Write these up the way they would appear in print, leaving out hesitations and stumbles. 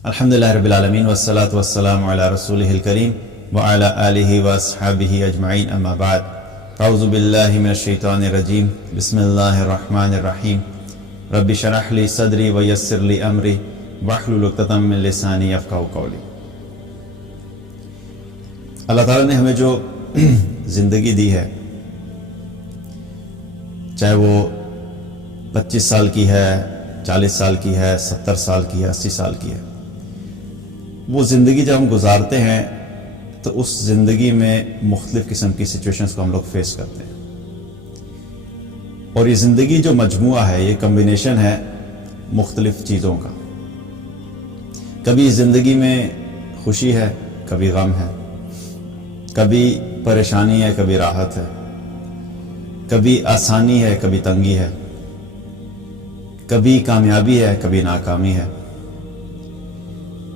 الحمدللہ رب العالمین والصلاة والسلام علی رسولہ الکریم وعلی آلہ واصحابہ اجمعین اما بعد اعوذ باللہ من الشیطان الرجیم بسم اللہ الرحمن الرحیم رب اشرح لی صدری ویسر لی امری واحلل عقدۃ من لسانی یفقہوا قولی۔ اللہ تعالیٰ نے ہمیں جو زندگی دی ہے، چاہے وہ 25 سال کی ہے، 40 سال کی ہے، 70 سال کی ہے، 80 سال کی ہے، وہ زندگی جب ہم گزارتے ہیں تو اس زندگی میں مختلف قسم کی سچویشنز کو ہم لوگ فیس کرتے ہیں، اور یہ زندگی جو مجموعہ ہے، یہ کمبینیشن ہے مختلف چیزوں کا۔ کبھی زندگی میں خوشی ہے، کبھی غم ہے، کبھی پریشانی ہے، کبھی راحت ہے، کبھی آسانی ہے، کبھی تنگی ہے، کبھی کامیابی ہے، کبھی ناکامی ہے،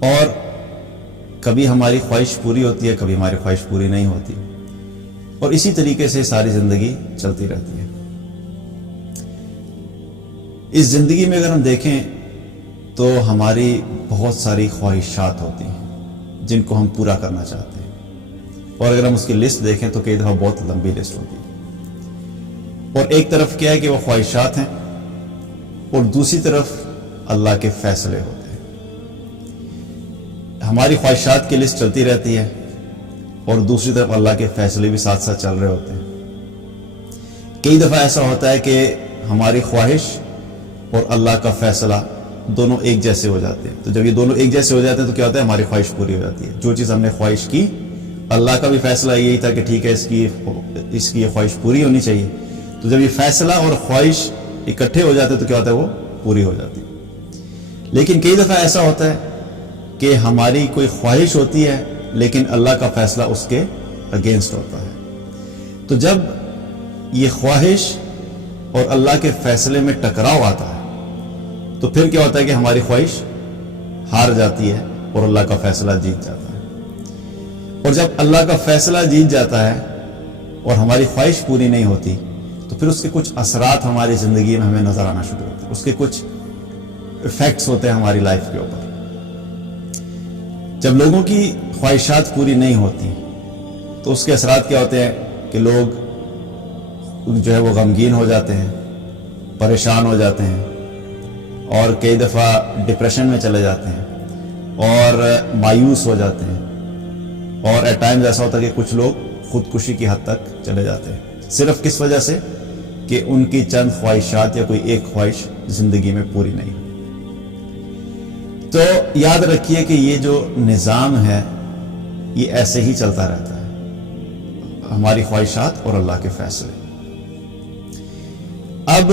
اور کبھی ہماری خواہش پوری ہوتی ہے، کبھی ہماری خواہش پوری نہیں ہوتی، اور اسی طریقے سے ساری زندگی چلتی رہتی ہے۔ اس زندگی میں اگر ہم دیکھیں تو ہماری بہت ساری خواہشات ہوتی ہیں جن کو ہم پورا کرنا چاہتے ہیں، اور اگر ہم اس کی لسٹ دیکھیں تو کئی دفعہ بہت لمبی لسٹ ہوتی ہے۔ اور ایک طرف کیا ہے کہ وہ خواہشات ہیں، اور دوسری طرف اللہ کے فیصلے ہوتے ہیں۔ ہماری خواہشات کی لسٹ چلتی رہتی ہے، اور دوسری طرف اللہ کے فیصلے بھی ساتھ ساتھ چل رہے ہوتے ہیں۔ کئی دفعہ ایسا ہوتا ہے کہ ہماری خواہش اور اللہ کا فیصلہ دونوں ایک جیسے ہو جاتے ہیں، تو جب یہ دونوں ایک جیسے ہو جاتے ہیں تو کیا ہوتا ہے، ہماری خواہش پوری ہو جاتی ہے۔ جو چیز ہم نے خواہش کی، اللہ کا بھی فیصلہ یہی تھا کہ ٹھیک ہے اس کی یہ خواہش پوری ہونی چاہیے، تو جب یہ فیصلہ اور خواہش اکٹھے ہو جاتے ہیں تو کیا ہوتا ہے، وہ پوری ہو جاتی ہے۔ لیکن کئی دفعہ ایسا ہوتا ہے کہ ہماری کوئی خواہش ہوتی ہے لیکن اللہ کا فیصلہ اس کے اگینسٹ ہوتا ہے، تو جب یہ خواہش اور اللہ کے فیصلے میں ٹکراؤ آتا ہے تو پھر کیا ہوتا ہے کہ ہماری خواہش ہار جاتی ہے اور اللہ کا فیصلہ جیت جاتا ہے۔ اور جب اللہ کا فیصلہ جیت جاتا ہے اور ہماری خواہش پوری نہیں ہوتی تو پھر اس کے کچھ اثرات ہماری زندگی میں ہمیں نظر آنا شروع ہوتے ہیں، اس کے کچھ ایفیکٹس ہوتے ہیں ہماری لائف کے اوپر۔ جب لوگوں کی خواہشات پوری نہیں ہوتی تو اس کے اثرات کیا ہوتے ہیں کہ لوگ جو ہے وہ غمگین ہو جاتے ہیں، پریشان ہو جاتے ہیں، اور کئی دفعہ ڈپریشن میں چلے جاتے ہیں اور مایوس ہو جاتے ہیں، اور ایٹ ٹائمز ایسا ہوتا ہے کہ کچھ لوگ خودکشی کی حد تک چلے جاتے ہیں، صرف کس وجہ سے کہ ان کی چند خواہشات یا کوئی ایک خواہش زندگی میں پوری نہیں۔ تو یاد رکھیے کہ یہ جو نظام ہے یہ ایسے ہی چلتا رہتا ہے، ہماری خواہشات اور اللہ کے فیصلے۔ اب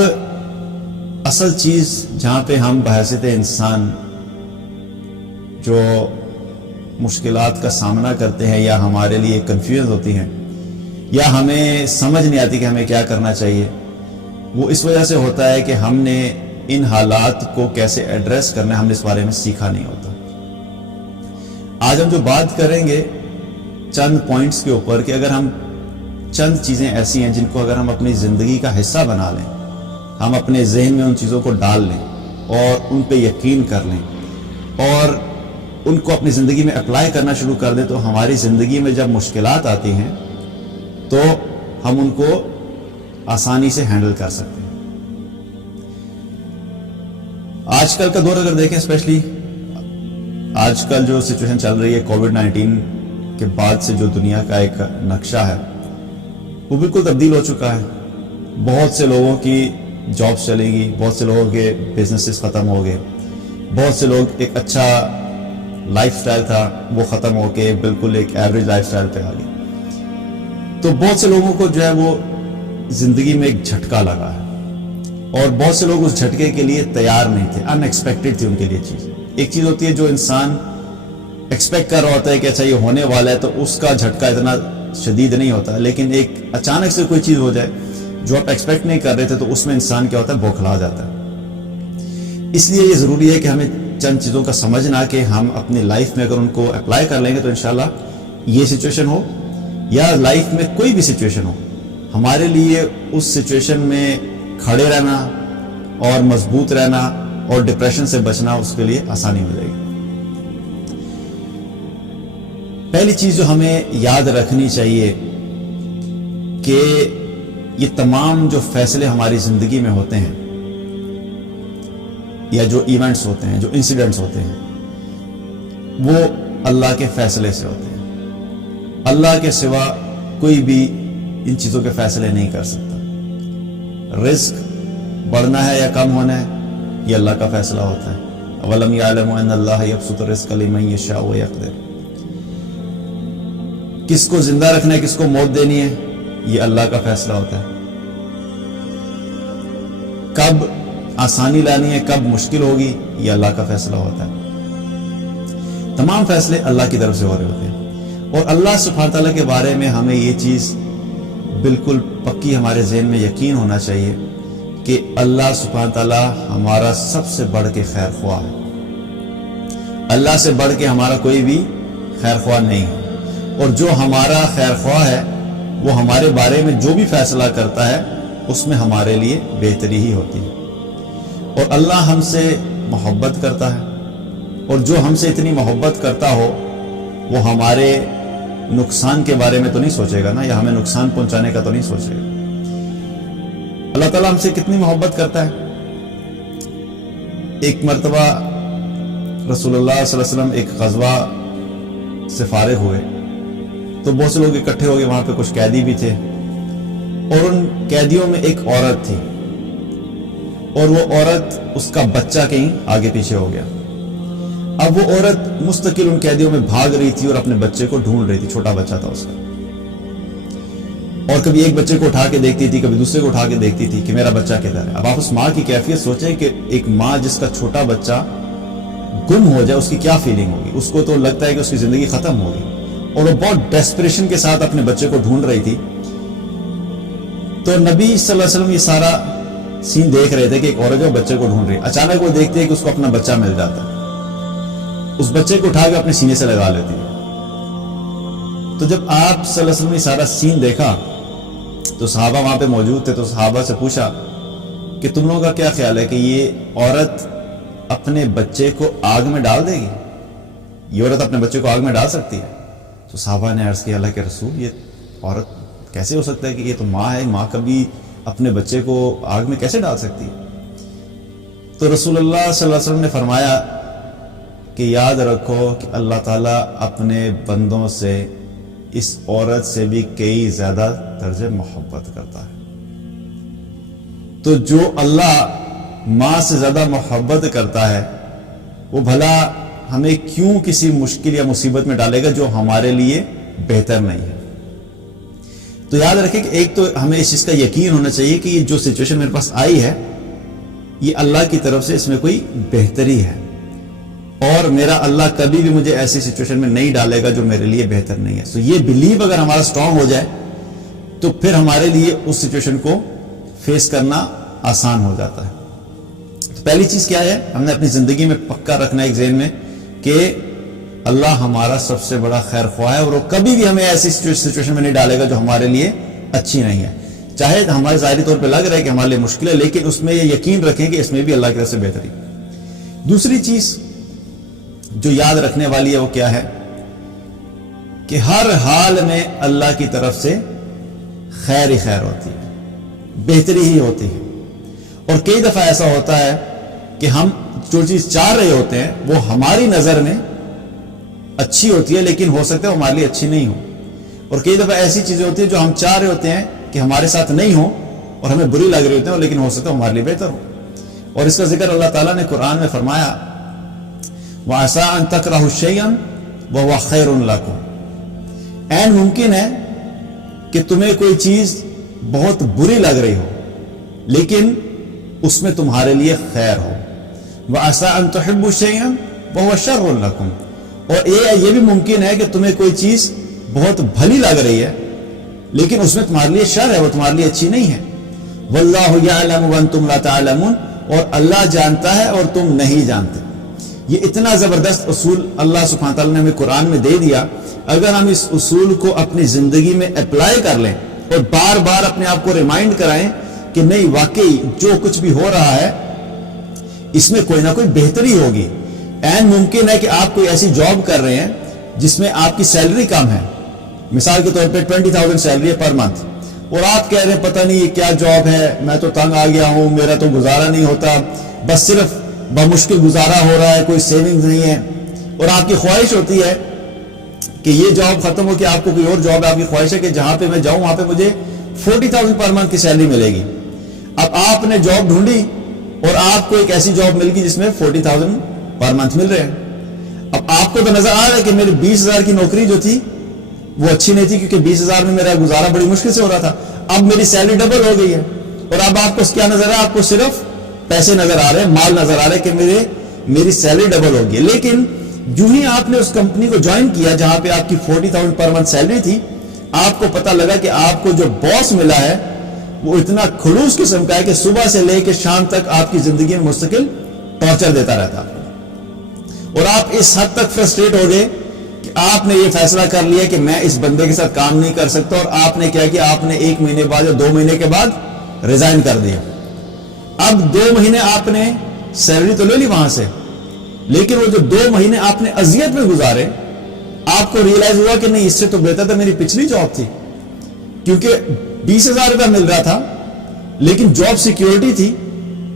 اصل چیز جہاں پہ ہم بحیثیت انسان جو مشکلات کا سامنا کرتے ہیں یا ہمارے لیے کنفیوژ ہوتی ہیں یا ہمیں سمجھ نہیں آتی کہ ہمیں کیا کرنا چاہیے، وہ اس وجہ سے ہوتا ہے کہ ہم نے ان حالات کو کیسے ایڈریس کرنا ہے، ہم نے اس بارے میں سیکھا نہیں ہوتا۔ آج ہم جو بات کریں گے چند پوائنٹس کے اوپر کہ اگر ہم چند چیزیں ایسی ہیں جن کو اگر ہم اپنی زندگی کا حصہ بنا لیں، ہم اپنے ذہن میں ان چیزوں کو ڈال لیں اور ان پہ یقین کر لیں اور ان کو اپنی زندگی میں اپلائی کرنا شروع کر دیں، تو ہماری زندگی میں جب مشکلات آتی ہیں تو ہم ان کو آسانی سے ہینڈل کر سکتے ہیں۔ آج کل کا دور اگر دیکھیں، اسپیشلی آج کل جو سچویشن چل رہی ہے کووڈ-19 کے بعد سے، جو دنیا کا ایک نقشہ ہے وہ بالکل تبدیل ہو چکا ہے۔ بہت سے لوگوں کی جابس چلیں گی، بہت سے لوگوں کے بزنسز ختم ہو گئے، بہت سے لوگ ایک اچھا لائف سٹائل تھا وہ ختم ہو کے بالکل ایک ایوریج لائف سٹائل پہ آ گئی۔ تو بہت سے لوگوں کو جو ہے وہ زندگی میں ایک جھٹکا لگا ہے، اور بہت سے لوگ اس جھٹکے کے لیے تیار نہیں تھے، ان ایکسپیکٹڈ تھی ان کے لیے چیز۔ ایک چیز ہوتی ہے جو انسان ایکسپیکٹ کر رہا ہوتا ہے کہ اچھا یہ ہونے والا ہے تو اس کا جھٹکا اتنا شدید نہیں ہوتا، لیکن ایک اچانک سے کوئی چیز ہو جائے جو آپ ایکسپیکٹ نہیں کر رہے تھے تو اس میں انسان کیا ہوتا ہے، بوکھلا جاتا ہے۔ اس لیے یہ ضروری ہے کہ ہمیں چند چیزوں کا سمجھنا کہ ہم اپنی لائف میں اگر ان کو اپلائی کر لیں گے تو انشاءاللہ یہ سچویشن ہو یا لائف میں کوئی بھی سچویشن ہو، ہمارے لیے اس سچویشن میں کھڑے رہنا اور مضبوط رہنا اور ڈپریشن سے بچنا اس کے لیے آسانی ہو جائے گی۔ پہلی چیز جو ہمیں یاد رکھنی چاہیے کہ یہ تمام جو فیصلے ہماری زندگی میں ہوتے ہیں یا جو ایونٹس ہوتے ہیں، جو انسیڈنٹس ہوتے ہیں، وہ اللہ کے فیصلے سے ہوتے ہیں۔ اللہ کے سوا کوئی بھی ان چیزوں کے فیصلے نہیں کر سکتا۔ رزق بڑھنا ہے یا کم ہونا ہے، یہ اللہ کا فیصلہ ہوتا ہے۔ اولم یعلموا ان اللہ یبسط الرزق لمن یشاء ویقدر۔ کس کو زندہ رکھنا ہے، کس کو موت دینی ہے، یہ اللہ کا فیصلہ ہوتا ہے۔ کب آسانی لانی ہے، کب مشکل ہوگی، یہ اللہ کا فیصلہ ہوتا ہے۔ تمام فیصلے اللہ کی طرف سے ہو رہے ہوتے ہیں، اور اللہ سبحانہ تعالیٰ کے بارے میں ہمیں یہ چیز بالکل پکی ہمارے ذہن میں یقین ہونا چاہیے کہ اللہ سبحانہ تعالیٰ ہمارا سب سے بڑھ کے خیر خواہ ہے۔ اللہ سے بڑھ کے ہمارا کوئی بھی خیر خواہ نہیں ہے، اور جو ہمارا خیر خواہ ہے وہ ہمارے بارے میں جو بھی فیصلہ کرتا ہے اس میں ہمارے لیے بہتری ہی ہوتی ہے۔ اور اللہ ہم سے محبت کرتا ہے، اور جو ہم سے اتنی محبت کرتا ہو وہ ہمارے نقصان کے بارے میں تو نہیں سوچے گا نا، یا ہمیں نقصان پہنچانے کا تو نہیں سوچے گا۔ اللہ تعالیٰ ہم سے کتنی محبت کرتا ہے۔ ایک مرتبہ رسول اللہ صلی اللہ علیہ وسلم ایک غزوہ سے فارغ ہوئے تو بہت سے لوگ اکٹھے ہو گئے، وہاں پہ کچھ قیدی بھی تھے، اور ان قیدیوں میں ایک عورت تھی، اور وہ عورت، اس کا بچہ کہیں آگے پیچھے ہو گیا۔ اب وہ عورت مستقل ان قیدیوں میں بھاگ رہی تھی اور اپنے بچے کو ڈھونڈ رہی تھی، چھوٹا بچہ تھا اس کا، اور کبھی ایک بچے کو اٹھا کے دیکھتی تھی، کبھی دوسرے کو اٹھا کے دیکھتی تھی کہ میرا بچہ کدھر ہے۔ اب آپ اس ماں کی کیفیت سوچیں کہ ایک ماں جس کا چھوٹا بچہ گم ہو جائے، اس کی کیا فیلنگ ہوگی۔ اس کو تو لگتا ہے کہ اس کی زندگی ختم ہوگی، اور وہ بہت ڈیسپریشن کے ساتھ اپنے بچے کو ڈھونڈ رہی تھی۔ تو نبی صلی اللہ علیہ وسلم یہ سارا سین دیکھ رہے تھے کہ ایک عورت جو بچے کو ڈھونڈ رہی ہے، اچانک وہ دیکھتے ہیں کہ اس کو اپنا بچہ مل جاتا ہے، اس بچے کو اٹھا کے اپنے سینے سے لگا لیتی ہے۔ تو جب آپ صلی اللہ علیہ وسلم نے سارا سین دیکھا تو صحابہ وہاں پہ موجود تھے، تو صحابہ سے پوچھا کہ تم لوگوں کا کیا خیال ہے کہ یہ عورت اپنے بچے کو آگ میں ڈال دے گی؟ یہ عورت اپنے بچے کو آگ میں ڈال سکتی ہے؟ تو صحابہ نے عرض کیا اللہ کے رسول، یہ عورت کیسے ہو سکتا ہے کہ یہ تو ماں ہے، ماں کبھی اپنے بچے کو آگ میں کیسے ڈال سکتی ہے؟ تو رسول اللہ صلی اللہ علیہ وسلم نے فرمایا کہ یاد رکھو کہ اللہ تعالیٰ اپنے بندوں سے اس عورت سے بھی کئی زیادہ درجے محبت کرتا ہے۔ تو جو اللہ ماں سے زیادہ محبت کرتا ہے وہ بھلا ہمیں کیوں کسی مشکل یا مصیبت میں ڈالے گا جو ہمارے لیے بہتر نہیں ہے۔ تو یاد رکھیں کہ ایک تو ہمیں اس چیز کا یقین ہونا چاہیے کہ یہ جو سچویشن میرے پاس آئی ہے یہ اللہ کی طرف سے اس میں کوئی بہتری ہے، اور میرا اللہ کبھی بھی مجھے ایسی سچویشن میں نہیں ڈالے گا جو میرے لیے بہتر نہیں ہے۔ سو یہ بلیو اگر ہمارا اسٹرانگ ہو جائے تو پھر ہمارے لیے اس سچویشن کو فیس کرنا آسان ہو جاتا ہے۔ تو پہلی چیز کیا ہے، ہم نے اپنی زندگی میں پکا رکھنا ہے ایک ذہن میں کہ اللہ ہمارا سب سے بڑا خیر خواہ ہے، اور وہ کبھی بھی ہمیں ایسی سچویشن میں نہیں ڈالے گا جو ہمارے لیے اچھی نہیں ہے۔ چاہے ہمارے ظاہری طور پہ لگ رہا ہے کہ ہمارے لیے مشکل ہے، لیکن اس میں یہ یقین رکھیں کہ اس میں بھی اللہ کی طرف سے بہتری۔ دوسری چیز جو یاد رکھنے والی ہے وہ کیا ہے کہ ہر حال میں اللہ کی طرف سے خیر ہی خیر ہوتی ہے، بہتری ہی ہوتی ہے۔ اور کئی دفعہ ایسا ہوتا ہے کہ ہم جو چیز چاہ رہے ہوتے ہیں وہ ہماری نظر میں اچھی ہوتی ہے، لیکن ہو سکتا ہے ہمارے لیے اچھی نہیں ہو۔ اور کئی دفعہ ایسی چیزیں ہوتی ہیں جو ہم چاہ رہے ہوتے ہیں کہ ہمارے ساتھ نہیں ہو اور ہمیں بری لگ رہی ہوتی ہیں، لیکن ہو سکتا ہے ہمارے لیے بہتر ہو۔ اور اس کا ذکر اللہ تعالیٰ نے قرآن میں فرمایا وَعَسَىٰ أَن تَكْرَهُ شَيْئًا وَهُوَ خَيْرٌ لَكُمْ، عین ممکن ہے کہ تمہیں کوئی چیز بہت بری لگ رہی ہو لیکن اس میں تمہارے لیے خیر ہو۔ وَعَسَىٰ أَن تُحِبُّوا شَيْئًا وَهُوَ شَرٌّ لَكُمْ، اور یہ بھی ممکن ہے کہ تمہیں کوئی چیز بہت بھلی لگ رہی ہے لیکن اس میں تمہارے لیے شر ہے، وہ تمہارے لیے اچھی نہیں ہے۔ وَاللَّهُ يَعْلَمُ وَأَنْتُمْ لَا تَعْلَمُونَ، اور اللہ جانتا ہے اور تم نہیں جانتے۔ یہ اتنا زبردست اصول اللہ سبحانہ تعالیٰ نے ہمیں قرآن میں دے دیا، اگر ہم اس اصول کو اپنی زندگی میں اپلائی کر لیں اور بار بار اپنے آپ کو ریمائنڈ کرائیں کہ نہیں واقعی جو کچھ بھی ہو رہا ہے اس میں کوئی نہ کوئی بہتری ہوگی۔ عین ممکن ہے کہ آپ کوئی ایسی جاب کر رہے ہیں جس میں آپ کی سیلری کم ہے, مثال کے طور پہ 20,000 سیلری ہے پر منتھ, اور آپ کہہ رہے ہیں پتہ نہیں یہ کیا جاب ہے, میں تو تنگ آ گیا ہوں, میرا تو گزارا نہیں ہوتا, بس صرف بمشکل گزارا ہو رہا ہے, کوئی سیونگ نہیں ہے, اور آپ کی خواہش ہوتی ہے کہ یہ جاب ختم ہو کے آپ کو کوئی اور جاب ہے, آپ کی خواہش ہے کہ جہاں پہ میں جاؤں وہاں پہ مجھے 40,000 پر منتھ کی سیلری ملے گی. اب آپ نے جاب ڈھونڈی اور آپ کو ایک ایسی جاب مل گئی جس میں 40,000 پر منتھ مل رہے ہیں. اب آپ کو تو نظر آ رہا ہے کہ میری 20,000 کی نوکری جو تھی وہ اچھی نہیں تھی, کیونکہ 20,000 میں میرا گزارا بڑی مشکل سے ہو رہا تھا. اب میری سیلری ڈبل ہو گئی ہے, اور اب آپ کو کیا نظر آ رہا ہے, آپ کو صرف پیسے نظر آ رہے ہیں, مال نظر آ رہا ہے کہ میری سیلری ڈبل ہوگی. لیکن جو ہی آپ نے اس کمپنی کو جوائن کیا جہاں پہ آپ کی 40,000 پر منتھ سیلری تھی, آپ کو پتا لگا کہ آپ کو جو باس ملا ہے وہ اتنا خلوص قسم کا ہے کہ صبح سے لے کے شام تک آپ کی زندگی میں مستقل ٹارچر دیتا رہتا آپ کو, اور آپ اس حد تک فرسٹریٹ ہو گئے کہ آپ نے یہ فیصلہ کر لیا کہ میں اس بندے کے ساتھ کام نہیں کر سکتا, اور آپ نے کیا کہ آپ نے 1 مہینے بعد یا 2 مہینے کے بعد ریزائن کر دیا. اب 2 مہینے آپ نے سیلری تو لے لی وہاں سے, لیکن وہ جو 2 مہینے آپ نے اذیت میں گزارے, آپ کو ریئلائز ہوا کہ نہیں, اس سے تو بہتر تھا میری پچھلی جاب تھی, کیونکہ 20,000 روپیہ مل رہا تھا لیکن جاب سیکیورٹی تھی,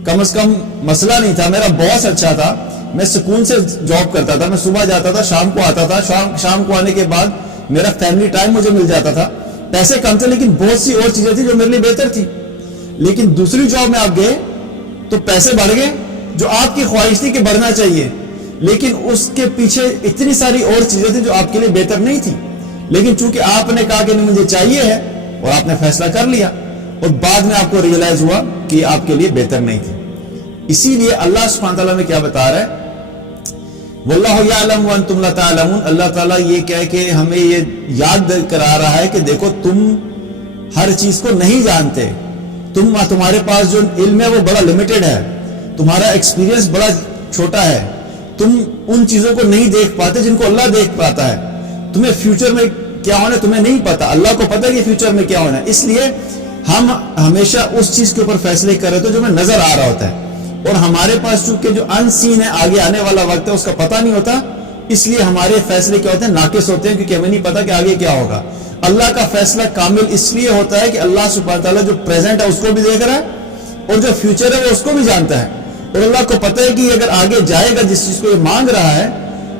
کم از کم مسئلہ نہیں تھا, میرا باس اچھا تھا, میں سکون سے جاب کرتا تھا, میں صبح جاتا تھا شام کو آتا تھا, شام کو آنے کے بعد میرا فیملی ٹائم مجھے مل جاتا تھا, پیسے کم تھے لیکن بہت سی اور چیزیں تھیں جو میرے لیے بہتر تھی. لیکن دوسری جاب میں آپ گئے تو پیسے بڑھ گئے, جو آپ کی خواہش تھی کہ بڑھنا چاہیے, لیکن اس کے پیچھے اتنی ساری اور چیزیں تھیں جو آپ کے لیے بہتر نہیں تھی. لیکن چونکہ آپ نے کہا کہ نہیں مجھے چاہیے ہے, اور آپ نے فیصلہ کر لیا, اور بعد میں آپ کو ریئلائز ہوا کہ آپ کے لیے بہتر نہیں تھی. اسی لیے اللہ سبحانہ تعالیٰ میں کیا بتا رہا ہے, واللہ یعلم وانتم لا تعلمون, اللہ تعالیٰ یہ کہہ کہ ہمیں یہ یاد کرا رہا ہے کہ دیکھو تم ہر چیز کو نہیں جانتے, تمہارے پاس جو علم ہے وہ بڑا لمیٹڈ ہے, تمہارا ایکسپیرینس بڑا چھوٹا ہے, تم ان چیزوں کو نہیں دیکھ پاتے جن کو اللہ دیکھ پاتا ہے. تمہیں فیوچر میں کیا ہونا ہے تمہیں نہیں پتا, اللہ کو پتا ہے کہ فیوچر میں کیا ہونا ہے. اس لیے ہم ہمیشہ اس چیز کے اوپر فیصلے کر رہے تھے جو ہمیں نظر آ رہا ہوتا ہے, اور ہمارے پاس چونکہ جو ان سین ہے, آگے آنے والا وقت ہے, اس کا پتہ نہیں ہوتا, اس لیے ہمارے فیصلے کیا ہوتے ہیں, ناقص ہوتے ہیں, کیونکہ ہمیں نہیں پتا کہ آگے کیا ہوگا. اللہ کا فیصلہ کامل اس لیے ہوتا ہے کہ اللہ سبحانہ تعالیٰ جو پریزنٹ ہے اس کو بھی دیکھ رہا ہے, اور جو فیوچر ہے وہ اس کو بھی جانتا ہے, اور اللہ کو پتہ ہے کہ یہ اگر آگے جائے گا جس چیز کو یہ مانگ رہا ہے,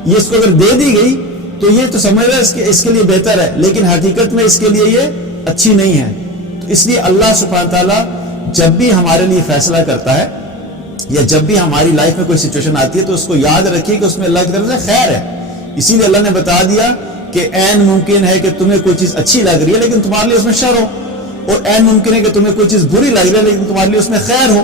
یہ اس کو اگر دے دی گئی تو یہ تو سمجھ رہا ہے اس کے لیے بہتر ہے, لیکن حقیقت میں اس کے لیے یہ اچھی نہیں ہے. تو اس لیے اللہ سبحانہ تعالیٰ جب بھی ہمارے لیے فیصلہ کرتا ہے, یا جب بھی ہماری لائف میں کوئی سچویشن آتی ہے, تو اس کو یاد رکھیے کہ اس میں اللہ کی طرف سے خیر ہے. اسی لیے اللہ نے بتا دیا کہ عین ممکن ہے کہ تمہیں کوئی چیز اچھی لگ رہی ہے لیکن تمہارے لیے اس میں شر ہو, اور عین ممکن ہے کہ تمہیں کوئی چیز بری لگ رہی ہے لیکن تمہارے لیے اس میں خیر ہو,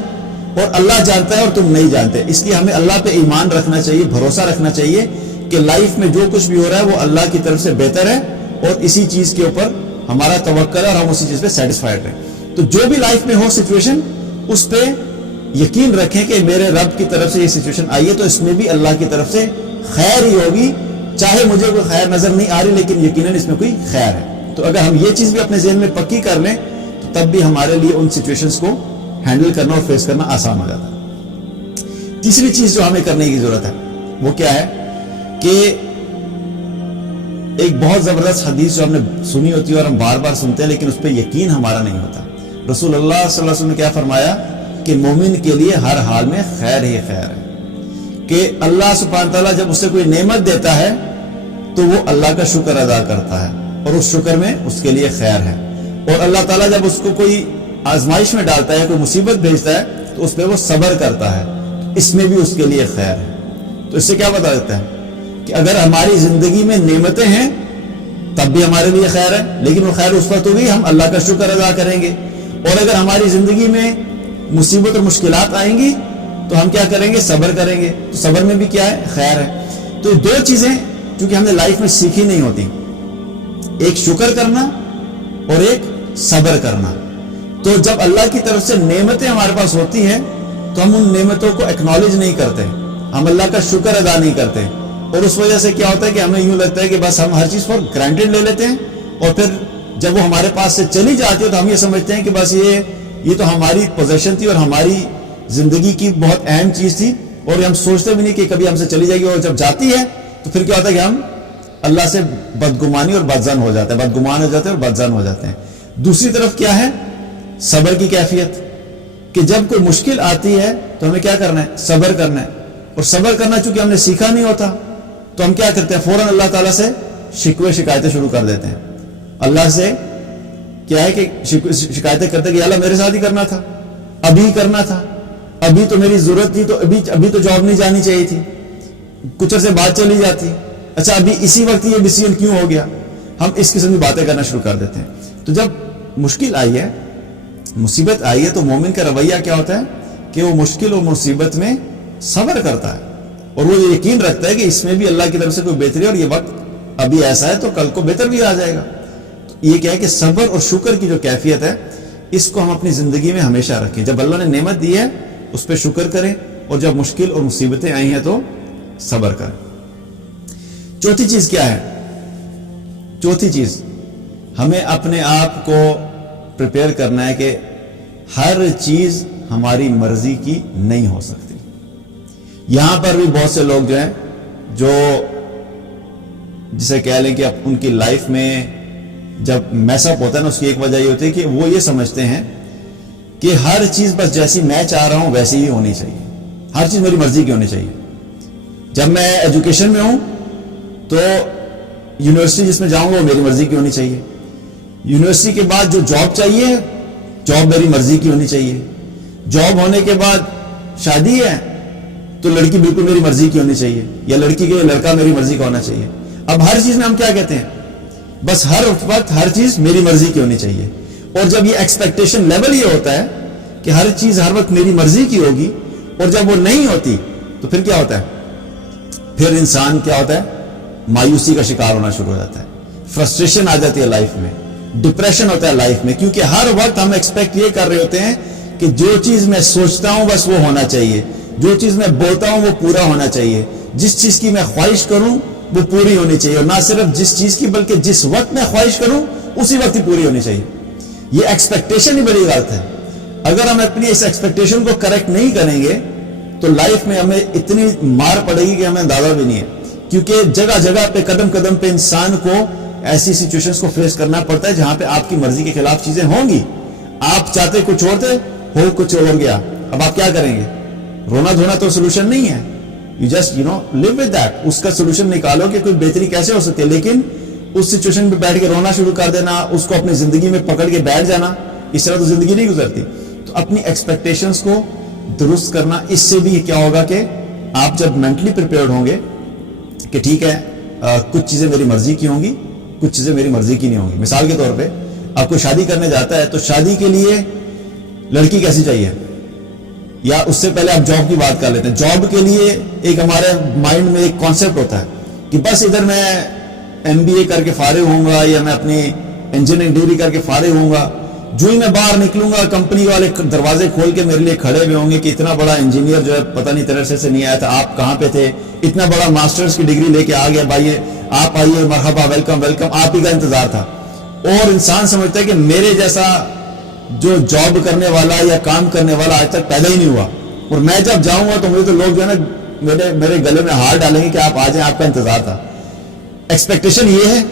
اور اللہ جانتا ہے اور تم نہیں جانتے. اس لیے ہمیں اللہ پہ ایمان رکھنا چاہیے, بھروسہ رکھنا چاہیے کہ لائف میں جو کچھ بھی ہو رہا ہے وہ اللہ کی طرف سے بہتر ہے, اور اسی چیز کے اوپر ہمارا توکل ہے اور ہم اسی چیز پہ سیٹسفائیڈ رہیں. تو جو بھی لائف میں ہو سچویشن, اس پہ یقین رکھیں کہ میرے رب کی طرف سے یہ سچویشن آئی ہے تو اس میں بھی اللہ کی طرف سے خیر ہی ہوگی, چاہے مجھے کوئی خیر نظر نہیں آ رہی لیکن یقیناً اس میں کوئی خیر ہے. تو اگر ہم یہ چیز بھی اپنے ذہن میں پکی کر لیں تو تب بھی ہمارے لیے ان سچویشنز کو ہینڈل کرنا اور فیس کرنا آسان ہو جاتا ہے. تیسری چیز جو ہمیں کرنے کی ضرورت ہے وہ کیا ہے کہ ایک بہت زبردست حدیث جو ہم نے سنی ہوتی ہے اور ہم بار بار سنتے ہیں لیکن اس پہ یقین ہمارا نہیں ہوتا. رسول اللہ صلی اللہ علیہ وسلم نے کیا فرمایا کہ مومن کے لیے ہر حال میں خیر ہی خیر ہے, کہ اللہ سبحانہ تعالیٰ جب اسے کوئی نعمت دیتا ہے تو وہ اللہ کا شکر ادا کرتا ہے اور اس شکر میں اس کے لیے خیر ہے, اور اللہ تعالیٰ جب اس کو کوئی آزمائش میں ڈالتا ہے, کوئی مصیبت بھیجتا ہے تو اس پہ وہ صبر کرتا ہے, اس میں بھی اس کے لیے خیر ہے. تو اس سے کیا بتا دیتا ہے کہ اگر ہماری زندگی میں نعمتیں ہیں تب بھی ہمارے لیے خیر ہے, لیکن وہ خیر اس وقت ہوگی ہم اللہ کا شکر ادا کریں گے, اور اگر ہماری زندگی میں مصیبت اور مشکلات آئیں گی تو ہم کیا کریں گے, صبر کریں گے, تو صبر میں بھی کیا ہے, خیر ہے. تو دو چیزیں چونکہ ہم نے لائف میں سیکھی نہیں ہوتی, ایک شکر کرنا اور ایک صبر کرنا. تو جب اللہ کی طرف سے نعمتیں ہمارے پاس ہوتی ہیں تو ہم ان نعمتوں کو ایکنالج نہیں کرتے, ہم اللہ کا شکر ادا نہیں کرتے, اور اس وجہ سے کیا ہوتا ہے کہ ہمیں یوں لگتا ہے کہ بس ہم ہر چیز پر گرانٹیڈ لے لیتے ہیں, اور پھر جب وہ ہمارے پاس سے چلی جاتی ہے تو ہم یہ سمجھتے ہیں کہ بس یہ تو ہماری پوزیشن تھی اور ہماری زندگی کی بہت اہم چیز تھی, اور ہم سوچتے بھی نہیں کہ کبھی ہم سے چلی جائے گی, اور جب جاتی ہے تو پھر کیا ہوتا ہے کہ ہم اللہ سے بدگمانی اور بدزن ہو جاتا ہے، بدگمان ہو جاتے ہیں اور بدزن ہو جاتے ہیں۔ دوسری طرف کیا ہے؟ صبر کی کیفیت، کہ جب کوئی مشکل آتی ہے تو ہمیں کیا کرنا ہے؟ صبر کرنا ہے، اور صبر کرنا چونکہ ہم نے سیکھا نہیں ہوتا تو ہم کیا کرتے ہیں؟ فوراً اللہ تعالیٰ سے شکوے شکایتیں شروع کر دیتے ہیں۔ اللہ سے کیا ہے کہ شکایتیں کرتے کہ یا اللہ میرے ساتھ ہی کرنا تھا، ابھی کرنا تھا، ابھی تو میری ضرورت تھی، تو ابھی تو جاب نہیں جانی چاہیے تھی، کچھ عرصے بعد چلی جاتی، اچھا ابھی اسی وقت یہ ڈیسیژن کیوں ہو گیا؟ ہم اس قسم کی باتیں کرنا شروع کر دیتے ہیں۔ تو جب مشکل آئی ہے، مصیبت آئی ہے، تو مومن کا رویہ کیا ہوتا ہے کہ وہ مشکل اور مصیبت میں صبر کرتا ہے، اور وہ یہ یقین رکھتا ہے کہ اس میں بھی اللہ کی طرف سے کوئی بہتری ہے، اور یہ وقت ابھی ایسا ہے تو کل کو بہتر بھی آ جائے گا۔ تو یہ کیا ہے کہ صبر اور شکر کی جو کیفیت ہے اس کو ہم اپنی زندگی میں ہمیشہ رکھیں۔ جب اللہ نے نعمت دی ہے اس پہ شکر کریں، اور جب مشکل اور مصیبتیں آئی ہیں تو صبر کریں۔ چوتھی چیز کیا ہے؟ چوتھی چیز ہمیں اپنے آپ کو پریپیئر کرنا ہے کہ ہر چیز ہماری مرضی کی نہیں ہو سکتی۔ یہاں پر بھی بہت سے لوگ جو ہیں جو جسے کہہ لیں کہ ان کی لائف میں جب میس اپ ہوتا ہے نا، اس کی ایک وجہ یہ ہوتی ہے کہ وہ یہ سمجھتے ہیں کہ ہر چیز بس جیسی میں چاہ رہا ہوں ویسی ہی ہونی چاہیے، ہر چیز میری مرضی کی ہونی چاہیے۔ جب میں ایجوکیشن میں ہوں تو یونیورسٹی جس میں جاؤں گا وہ میری مرضی کی ہونی چاہیے، یونیورسٹی کے بعد جو جاب چاہیے جاب میری مرضی کی ہونی چاہیے، جاب ہونے کے بعد شادی ہے تو لڑکی بالکل میری مرضی کی ہونی چاہیے، یا لڑکی کے لڑکا میری مرضی کا ہونا چاہیے۔ اب ہر چیز میں ہم کیا کہتے ہیں؟ بس ہر وقت ہر چیز میری مرضی کی ہونی چاہیے۔ اور جب یہ ایکسپیکٹیشن لیول یہ ہوتا ہے کہ ہر چیز ہر وقت میری مرضی کی ہوگی، اور جب وہ نہیں ہوتی تو پھر کیا ہوتا ہے؟ پھر انسان کیا ہوتا ہے؟ مایوسی کا شکار ہونا شروع ہو جاتا ہے، فرسٹریشن آ جاتی ہے لائف میں، ڈپریشن ہوتا ہے لائف میں، کیونکہ ہر وقت ہم ایکسپیکٹ یہ کر رہے ہوتے ہیں کہ جو چیز میں سوچتا ہوں بس وہ ہونا چاہیے، جو چیز میں بولتا ہوں وہ پورا ہونا چاہیے، جس چیز کی میں خواہش کروں وہ پوری ہونی چاہیے، اور نہ صرف جس چیز کی بلکہ جس وقت میں خواہش کروں اسی وقت ہی پوری ہونی چاہیے۔ یہ ایکسپیکٹیشن ہی بڑی غلط ہے۔ اگر ہم اپنی اس ایکسپیکٹیشن کو کریکٹ نہیں کریں گے تو لائف میں ہمیں اتنی مار پڑے گی کہ ہمیں اندازہ بھی نہیں ہے، کیونکہ جگہ جگہ پہ قدم قدم پہ انسان کو ایسی سچویشنز کو فیس کرنا پڑتا ہے جہاں پہ آپ کی مرضی کے خلاف چیزیں ہوں گی، آپ چاہتے کچھ اور تھے، ہو کچھ اور گیا، اب آپ کیا کریں گے؟ رونا دھونا تو سولوشن نہیں ہے، you just live with that، اس کا سولوشن نکالو کہ کوئی بہتری کیسے ہو سکتی ہے، لیکن اس سچویشن پہ بیٹھ کے رونا شروع کر دینا، اس کو اپنی زندگی میں پکڑ کے بیٹھ جانا، اس طرح تو زندگی نہیں گزرتی۔ تو اپنی ایکسپیکٹیشنز کو درست کرنا، اس سے بھی کیا ہوگا کہ آپ جب مینٹلی پریپیئرڈ ہوں گے کہ ٹھیک ہے کچھ چیزیں میری مرضی کی ہوں گی، کچھ چیزیں میری مرضی کی نہیں ہوں گی۔ مثال کے طور پہ آپ کو شادی کرنے جاتا ہے تو شادی کے لیے لڑکی کیسی چاہیے، یا اس سے پہلے آپ جاب کی بات کر لیتے ہیں۔ جاب کے لیے ایک ہمارے مائنڈ میں ایک کانسیپٹ ہوتا ہے کہ بس ادھر میں MBA کر کے فارغ ہوں گا، یا میں اپنی انجینئرنگ ڈگری کر کے فارغ ہوں گا، جو ہی میں باہر نکلوں گا کمپنی والے دروازے کھول کے میرے لیے کھڑے ہوئے ہوں گے کہ اتنا بڑا انجینئر جو ہے پتہ نہیں تیرے سے نہیں آیا تھا، آپ کہاں پہ تھے، اتنا بڑا ماسٹرز کی ڈگری لے کے آ گیا بھائی، آپ آئیے، مرحبا، ویلکم ویلکم، آپ ہی کا انتظار تھا۔ اور انسان سمجھتا ہے کہ میرے جیسا جو جاب کرنے والا یا کام کرنے والا آج تک پیدا ہی نہیں ہوا، اور میں جب جاؤں گا تو مجھے تو لوگ جو ہے نا میرے گلے میں ہار ڈالیں گے کہ آپ آ جائیں، آپ کا انتظار تھا۔ ایکسپیکٹیشن یہ ہے،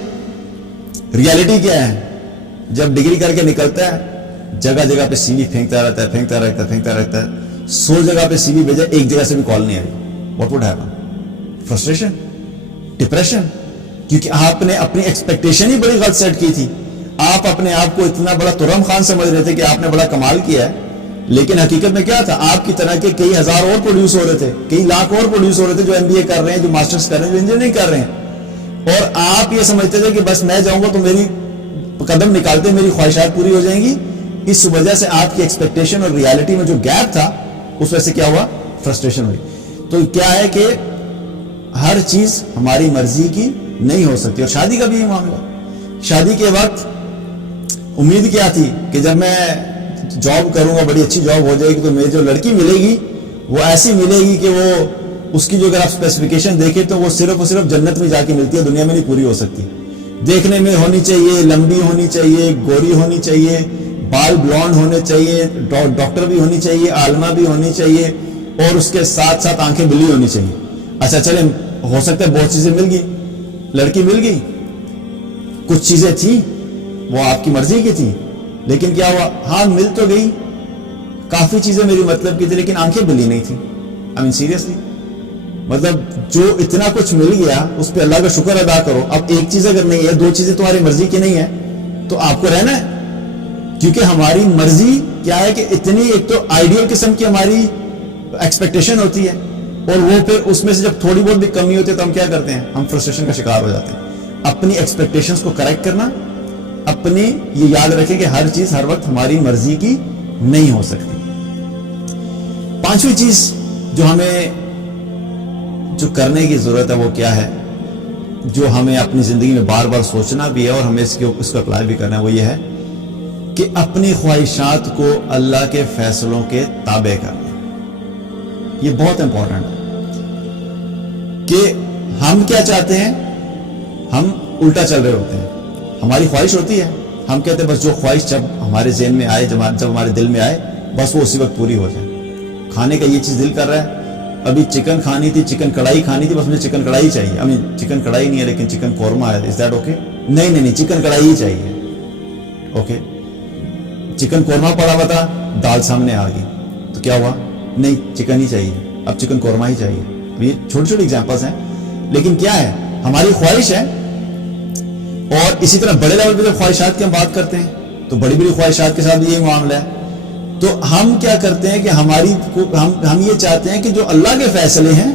ریالٹی کیا ہے؟ جب ڈگری کر کے نکلتا ہے جگہ جگہ پہ CV پھینکتا رہتا ہے، 100 جگہ پہ CV بھیجا، ایک جگہ سے بھی کال نہیں آئی، what would happen? Frustration, depression, کیونکہ آپ نے اپنی ایکسپیکٹیشن ہی بڑی غلط سیٹ کی تھی۔ آپ اپنے آپ کو اتنا بڑا ترم خان سمجھ رہے تھے کہ آپ نے بڑا کمال کیا ہے، لیکن حقیقت میں کیا تھا؟ آپ کی طرح کے کئی ہزار اور پروڈیوس ہو رہے تھے، کئی لاکھ اور پروڈیوس ہو رہے تھے جو MBA کر رہے ہیں، جو ماسٹرز کر رہے ہیں، جو انجینئرنگ کر رہے ہیں، اور آپ یہ سمجھتے تھے کہ بس میں جاؤں گا تو میری قدم نکالتے میری خواہشات پوری ہو جائیں گی۔ اس وجہ سے آپ کی ایکسپیکٹیشن اور ریالٹی میں جو گیپ تھا اس وجہ سے کیا ہوا؟ فرسٹریشن ہوئی۔ تو کیا ہے کہ ہر چیز ہماری مرضی کی نہیں ہو سکتی، اور شادی کا بھی یہ معاملہ۔ شادی کے وقت امید کیا تھی کہ جب میں جاب کروں گا، بڑی اچھی جاب ہو جائے گی، تو میری جو لڑکی ملے گی وہ ایسی ملے گی کہ وہ اس کی جو اگر آپ اسپیسیفکیشن دیکھیں تو وہ صرف اور صرف جنت میں جا کے ملتی ہے، دنیا میں نہیں پوری ہو سکتی۔ دیکھنے میں ہونی چاہیے، لمبی ہونی چاہیے، گوری ہونی چاہیے، بال بلونڈ ہونے چاہیے، ڈاکٹر بھی ہونی چاہیے، عالمہ بھی ہونی چاہیے، اور اس کے ساتھ ساتھ آنکھیں بلی ہونی چاہیے۔ اچھا چلیں، ہو سکتا ہے بہت چیزیں مل گئی، لڑکی مل گئی, کچھ چیزیں تھیں وہ آپ کی مرضی کی تھیں, لیکن کیا ہوا, ہاں مل تو گئی, کافی چیزیں میری مطلب کی تھی, لیکن آنکھیں بلی نہیں تھیں. آئی مین سیریسلی, مطلب جو اتنا کچھ مل گیا اس پہ اللہ کا شکر ادا کرو. اب ایک چیز اگر نہیں ہے, دو چیزیں تمہاری مرضی کی نہیں ہے, تو آپ کو رہنا ہے. کیونکہ ہماری مرضی کیا ہے کہ اتنی, ایک تو آئیڈیل قسم کی ہماری ایکسپیکٹیشن ہوتی ہے, اور وہ پھر اس میں سے جب تھوڑی بہت بھی کمی ہوتی ہے تو ہم کیا کرتے ہیں, ہم فرسٹریشن کا شکار ہو جاتے ہیں. اپنی ایکسپیکٹیشنز کو کریکٹ کرنا, اپنی یہ یاد رکھیں کہ ہر چیز ہر وقت ہماری مرضی کی نہیں ہو سکتی. پانچویں چیز جو ہمیں جو کرنے کی ضرورت ہے وہ کیا ہے, جو ہمیں اپنی زندگی میں بار بار سوچنا بھی ہے اور ہمیں اس کو اپلائی بھی کرنا ہے, وہ یہ ہے کہ اپنی خواہشات کو اللہ کے فیصلوں کے تابع کرنا. یہ بہت امپورٹنٹ ہے کہ ہم کیا چاہتے ہیں, ہم الٹا چل رہے ہوتے ہیں. ہماری خواہش ہوتی ہے, ہم کہتے ہیں بس جو خواہش جب ہمارے ذہن میں آئے, جب ہمارے دل میں آئے, بس وہ اسی وقت پوری ہو جائے. کھانے کا یہ چیز دل کر رہا ہے, ابھی چکن کھانی تھی, چکن کڑھائی کھانی تھی, بس مجھے چکن کڑھائی چاہیے. ابھی چکن کڑھائی نہیں ہے لیکن چکن قورمہ ہے, از دیٹ اوکے؟ نہیں, چکن کڑھائی ہی چاہیے. اوکے, چکن قورمہ پڑا ہوا تھا, دال سامنے آ گئی, تو کیا ہوا, نہیں چکن ہی چاہیے, اب چکن قورمہ ہی چاہیے. اب یہ چھوٹی چھوٹی ایگزامپلس ہیں, لیکن کیا ہے, ہماری خواہش ہے. اور اسی طرح بڑے لیول پہ جب خواہشات کی ہم بات کرتے ہیں تو بڑی بڑی خواہشات کے ساتھ بھی یہی معاملہ ہے. تو ہم کیا کرتے ہیں کہ ہم یہ چاہتے ہیں کہ جو اللہ کے فیصلے ہیں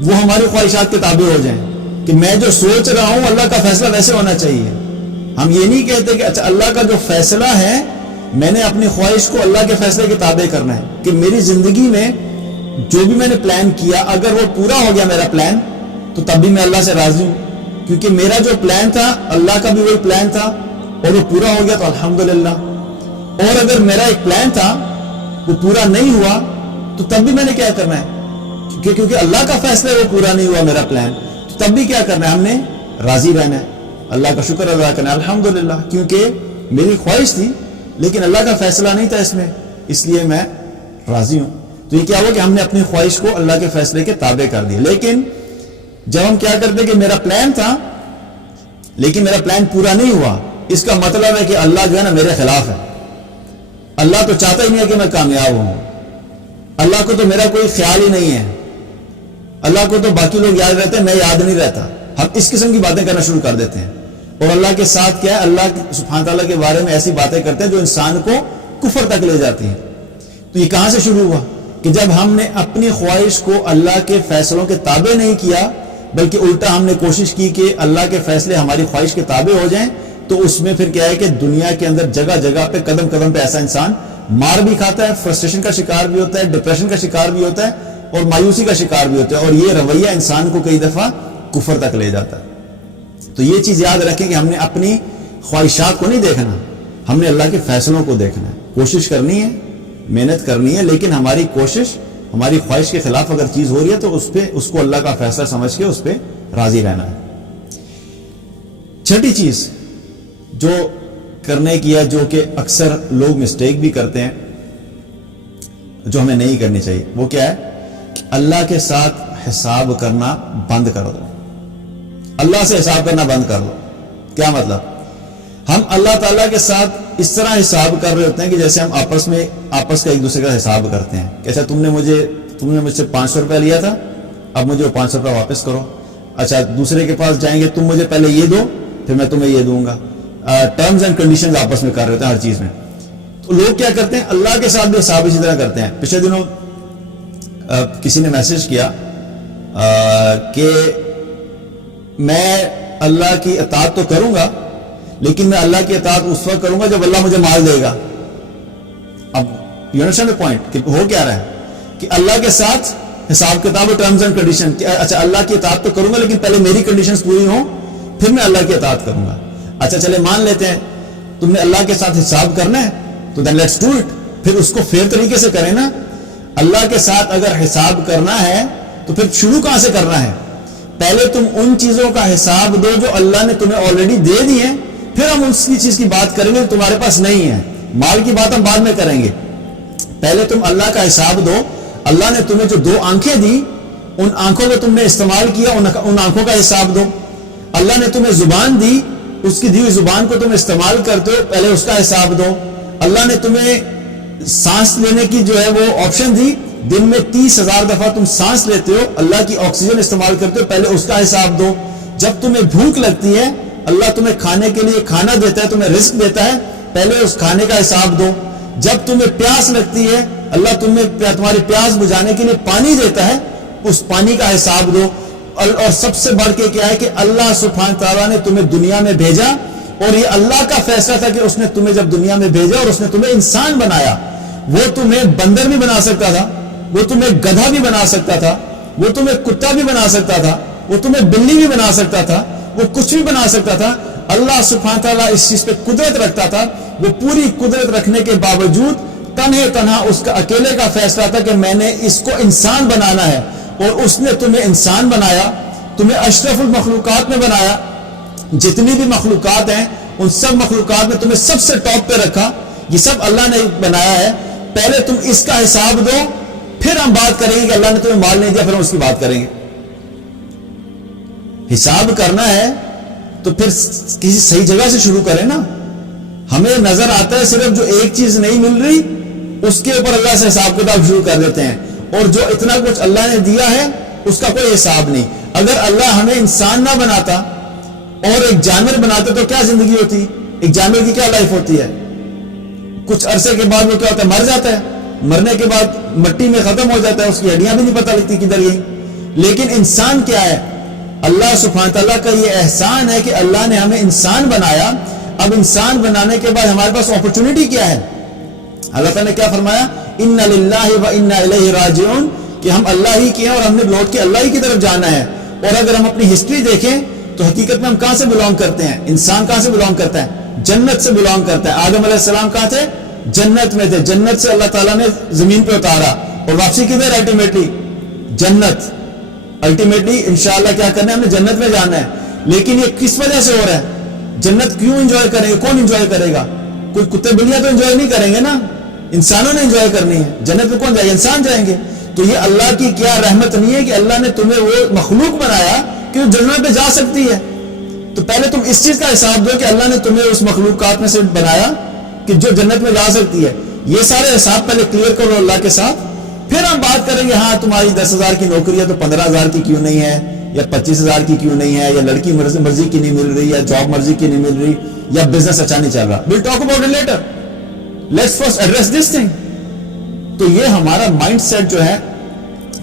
وہ ہماری خواہشات کے تابع ہو جائیں, کہ میں جو سوچ رہا ہوں اللہ کا فیصلہ ویسے ہونا چاہیے. ہم یہ نہیں کہتے کہ اچھا اللہ کا جو فیصلہ ہے میں نے اپنی خواہش کو اللہ کے فیصلے کے تابع کرنا ہے, کہ میری زندگی میں جو بھی میں نے پلان کیا اگر وہ پورا ہو گیا میرا پلان, تو تب بھی میں اللہ سے راضی ہوں, کیونکہ میرا جو پلان تھا اللہ کا بھی وہی پلان تھا اور وہ پورا ہو گیا تو الحمدللہ. اور اگر میرا ایک پلان تھا وہ پورا نہیں ہوا تو تب بھی میں نے کیا کرنا ہے, کیونکہ اللہ کا فیصلہ وہ پورا نہیں ہوا میرا پلان, تو تب بھی کیا کرنا ہے, ہم نے راضی رہنا ہے, اللہ کا شکر ادا کرنا ہے الحمدللہ, کیونکہ میری خواہش تھی لیکن اللہ کا فیصلہ نہیں تھا اس میں, اس لیے میں راضی ہوں. تو یہ کیا ہوا کہ ہم نے اپنی خواہش کو اللہ کے فیصلے کے تابع کر دیا. لیکن جب ہم کیا کرتے کہ میرا پلان تھا لیکن میرا پلان پورا نہیں ہوا, اس کا مطلب ہے کہ اللہ جو ہے نا میرے خلاف ہے. اللہ تو چاہتا ہی نہیں ہے کہ میں کامیاب ہوں, اللہ کو تو میرا کوئی خیال ہی نہیں ہے, اللہ کو تو باقی لوگ یاد رہتے ہیں, میں یاد نہیں رہتا. ہم اس قسم کی باتیں کرنا شروع کر دیتے ہیں, اور اللہ کے ساتھ کیا ہے, اللہ سبحانہ تعالیٰ کے بارے میں ایسی باتیں کرتے ہیں جو انسان کو کفر تک لے جاتی ہیں. تو یہ کہاں سے شروع ہوا کہ جب ہم نے اپنی خواہش کو اللہ کے فیصلوں کے تابع نہیں کیا, بلکہ الٹا ہم نے کوشش کی کہ اللہ کے فیصلے ہماری خواہش کے تابع ہو جائیں. تو اس میں پھر کیا ہے کہ دنیا کے اندر جگہ جگہ پہ قدم قدم پہ ایسا انسان مار بھی کھاتا ہے, فرسٹریشن کا شکار بھی ہوتا ہے, ڈپریشن کا شکار بھی ہوتا ہے, اور مایوسی کا شکار بھی ہوتا ہے, اور یہ رویہ انسان کو کئی دفعہ کفر تک لے جاتا ہے. تو یہ چیز یاد رکھیں کہ ہم نے اپنی خواہشات کو نہیں دیکھنا, ہم نے اللہ کے فیصلوں کو دیکھنا ہے. کوشش کرنی ہے, محنت کرنی ہے, لیکن ہماری کوشش ہماری خواہش کے خلاف اگر چیز ہو رہی ہے تو اس کو اللہ کا فیصلہ سمجھ کے اس پہ راضی رہنا ہے. چھٹی چیز جو کرنے کی ہے, جو کہ اکثر لوگ مسٹیک بھی کرتے ہیں, جو ہمیں نہیں کرنی چاہیے, وہ کیا ہے کہ اللہ کے ساتھ حساب کرنا بند کر دو. اللہ سے حساب کرنا بند کر دو. کیا مطلب, ہم اللہ تعالیٰ کے ساتھ اس طرح حساب کر رہے ہوتے ہیں کہ جیسے ہم آپس کا ایک دوسرے کا حساب کرتے ہیں کہ اچھا تم نے مجھ سے 500 روپیہ لیا تھا, اب مجھے وہ 500 روپیہ واپس کرو. اچھا دوسرے کے پاس جائیں گے, تم مجھے پہلے یہ دو پھر میں تمہیں یہ دوں گا. ٹرمز اینڈ کنڈیشنز آپس میں کر رہے ہوتے ہیں ہر چیز میں. تو لوگ کیا کرتے ہیں, اللہ کے ساتھ بھی حساب اسی طرح کرتے ہیں. پچھلے دنوں کسی نے میسج کیا کہ میں اللہ کی اطاعت تو کروں گا لیکن میں اللہ کی اطاعت اس وقت کروں گا جب اللہ مجھے مال دے گا. اب یو انڈرسٹینڈ دی پوائنٹ, کہ ہو کیا رہا ہے کہ اللہ کے ساتھ حساب کتاب و ٹرمز اینڈ کنڈیشن. اچھا اللہ کی اطاعت تو کروں گا لیکن پہلے میری کنڈیشنز پوری ہوں پھر میں اللہ کی اطاعت کروں گا. اچھا چلے مان لیتے ہیں تم نے اللہ کے ساتھ حساب کرنا ہے تو دین لیٹس ڈو اٹ. پھر اس کو فیئر طریقے سے کریں نا. اللہ کے ساتھ اگر حساب کرنا ہے تو پھر شروع کہاں سے کرنا ہے, پہلے تم ان چیزوں کا حساب دو جو اللہ نے تمہیں آلریڈی دے دی ہیں, پھر ہم اس کی چیز کی بات کریں گے تمہارے پاس نہیں ہے. مال کی بات ہم بعد میں کریں گے, پہلے تم اللہ کا حساب دو. اللہ نے تمہیں جو 2 آنکھیں دی ان آنکھوں کو تم نے استعمال کیا, ان آنکھوں کا حساب دو. اللہ نے تمہیں زبان دی, اس کی دی ہوئی زبان کو تم استعمال کرتے ہو, پہلے اس کا حساب دو. اللہ نے تمہیں سانس لینے کی جو ہے وہ آپشن دی, دن میں 30,000 دفعہ تم سانس لیتے ہو, اللہ کی آکسیجن استعمال کرتے ہو, پہلے اس کا حساب دو. جب تمہیں بھوک لگتی ہے, اللہ تمہیں کھانے کے لیے کھانا دیتا ہے, تمہیں رزق دیتا ہے, پہلے اس کھانے کا حساب دو. جب تمہیں پیاس لگتی ہے, اللہ تمہیں تمہاری پیاس بجھانے کے لیے پانی دیتا ہے, اس پانی کا حساب دو. اور سب سے بڑھ کے کیا ہے کہ اللہ سبحانہ تعالیٰ نے تمہیں دنیا میں بھیجا, اور یہ اللہ کا فیصلہ تھا کہ اس نے تمہیں جب دنیا میں بھیجا اور اس نے تمہیں انسان بنایا. وہ تمہیں بندر بھی بنا سکتا تھا, وہ تمہیں گدھا بھی بنا سکتا تھا, وہ تمہیں کتا بھی بنا سکتا تھا, وہ تمہیں بلی بھی بنا سکتا تھا, وہ کچھ بھی بنا سکتا تھا. اللہ سبحانہ تعالیٰ اس چیز پہ قدرت رکھتا تھا. وہ پوری قدرت رکھنے کے باوجود تنہا اس کا اکیلے کا فیصلہ تھا کہ میں نے اس کو انسان بنانا ہے, اور اس نے تمہیں انسان بنایا, تمہیں اشرف المخلوقات میں بنایا. جتنی بھی مخلوقات ہیں ان سب مخلوقات میں تمہیں سب سے ٹاپ پہ رکھا. یہ سب اللہ نے بنایا ہے. پہلے تم اس کا حساب دو, پھر ہم بات کریں گے کہ اللہ نے تمہیں مال نہیں دیا, پھر ہم اس کی بات کریں گے. حساب کرنا ہے تو پھر کسی صحیح جگہ سے شروع کریں نا. ہمیں نظر آتا ہے صرف جو ایک چیز نہیں مل رہی اس کے اوپر اللہ سے حساب کتاب شروع کر دیتے ہیں, اور جو اتنا کچھ اللہ نے دیا ہے اس کا کوئی حساب نہیں. اگر اللہ ہمیں انسان نہ بناتا اور ایک جانور بناتا تو کیا زندگی ہوتی؟ ایک جانور کی کیا لائف ہوتی ہے؟ کچھ عرصے کے بعد وہ کیا ہوتا ہے؟ مر جاتا ہے. مرنے کے بعد مٹی میں ختم ہو جاتا ہے, اس کی ہڈیاں بھی نہیں پتہ لگتی کدھر گئی. لیکن انسان کیا ہے؟ اللہ سبحانہ تعالیٰ کا یہ احسان ہے کہ اللہ نے ہمیں انسان بنایا. اب انسان بنانے کے بعد ہمارے پاس اپرچونٹی کیا ہے؟ اللہ تعالیٰ نے کیا فرمایا؟ ان للہ و انا الیہ راجعون, کہ ہم اللہ ہی کے ہیں اور ہم نے لوٹ کے اللہ ہی کی طرف جانا ہے. اور اگر ہم اپنی ہسٹری دیکھیں تو حقیقت میں ہم کہاں سے بلونگ کرتے ہیں؟ انسان کہاں سے بلونگ کرتا ہے؟ جنت سے بلونگ کرتا ہے. آدم علیہ السلام کہاں تھے؟ جنت میں تھے. جنت سے اللہ تعالیٰ نے زمین پہ اتارا, اور واپسی کدھر؟ الٹیمیٹلی جنت. الٹیمیٹلی انشاءاللہ کیا کرنا ہے؟ ہم نے جنت میں جانا ہے. لیکن یہ کس وجہ سے ہو رہا ہے؟ جنت کیوں انجوائے کریں گے؟ کون انجوائے کرے گا؟ کوئی کتے بلیاں تو انجوائے نہیں کریں گے نا, انسانوں نے انجوائے کرنی ہے. جنت میں کون جائے گا؟ انسان جائیں گے. تو یہ اللہ کی کیا رحمت نہیں ہے کہ اللہ نے تمہیں وہ مخلوق بنایا کہ جو جنت پہ جا سکتی ہے. تو پہلے تم اس چیز کا حساب دو کہ اللہ نے تمہیں اس مخلوقات میں سے بنایا کہ جو جنت میں جا سکتی ہے. یہ سارے حساب پہلے کلیئر کرو اللہ کے ساتھ, پھر ہم بات کریں گے ہاں تمہاری 10,000 کی نوکری ہے تو 15,000 کی کیوں نہیں ہے, یا 25,000 کی کیوں نہیں ہے, یا لڑکی مرضی کی نہیں مل رہی, یا جاب مرضی کی نہیں مل رہی, یا بزنس اچھا نہیں چل رہا. we'll talk about it later. let's first address this thing. تو یہ ہمارا مائنڈ سیٹ جو ہے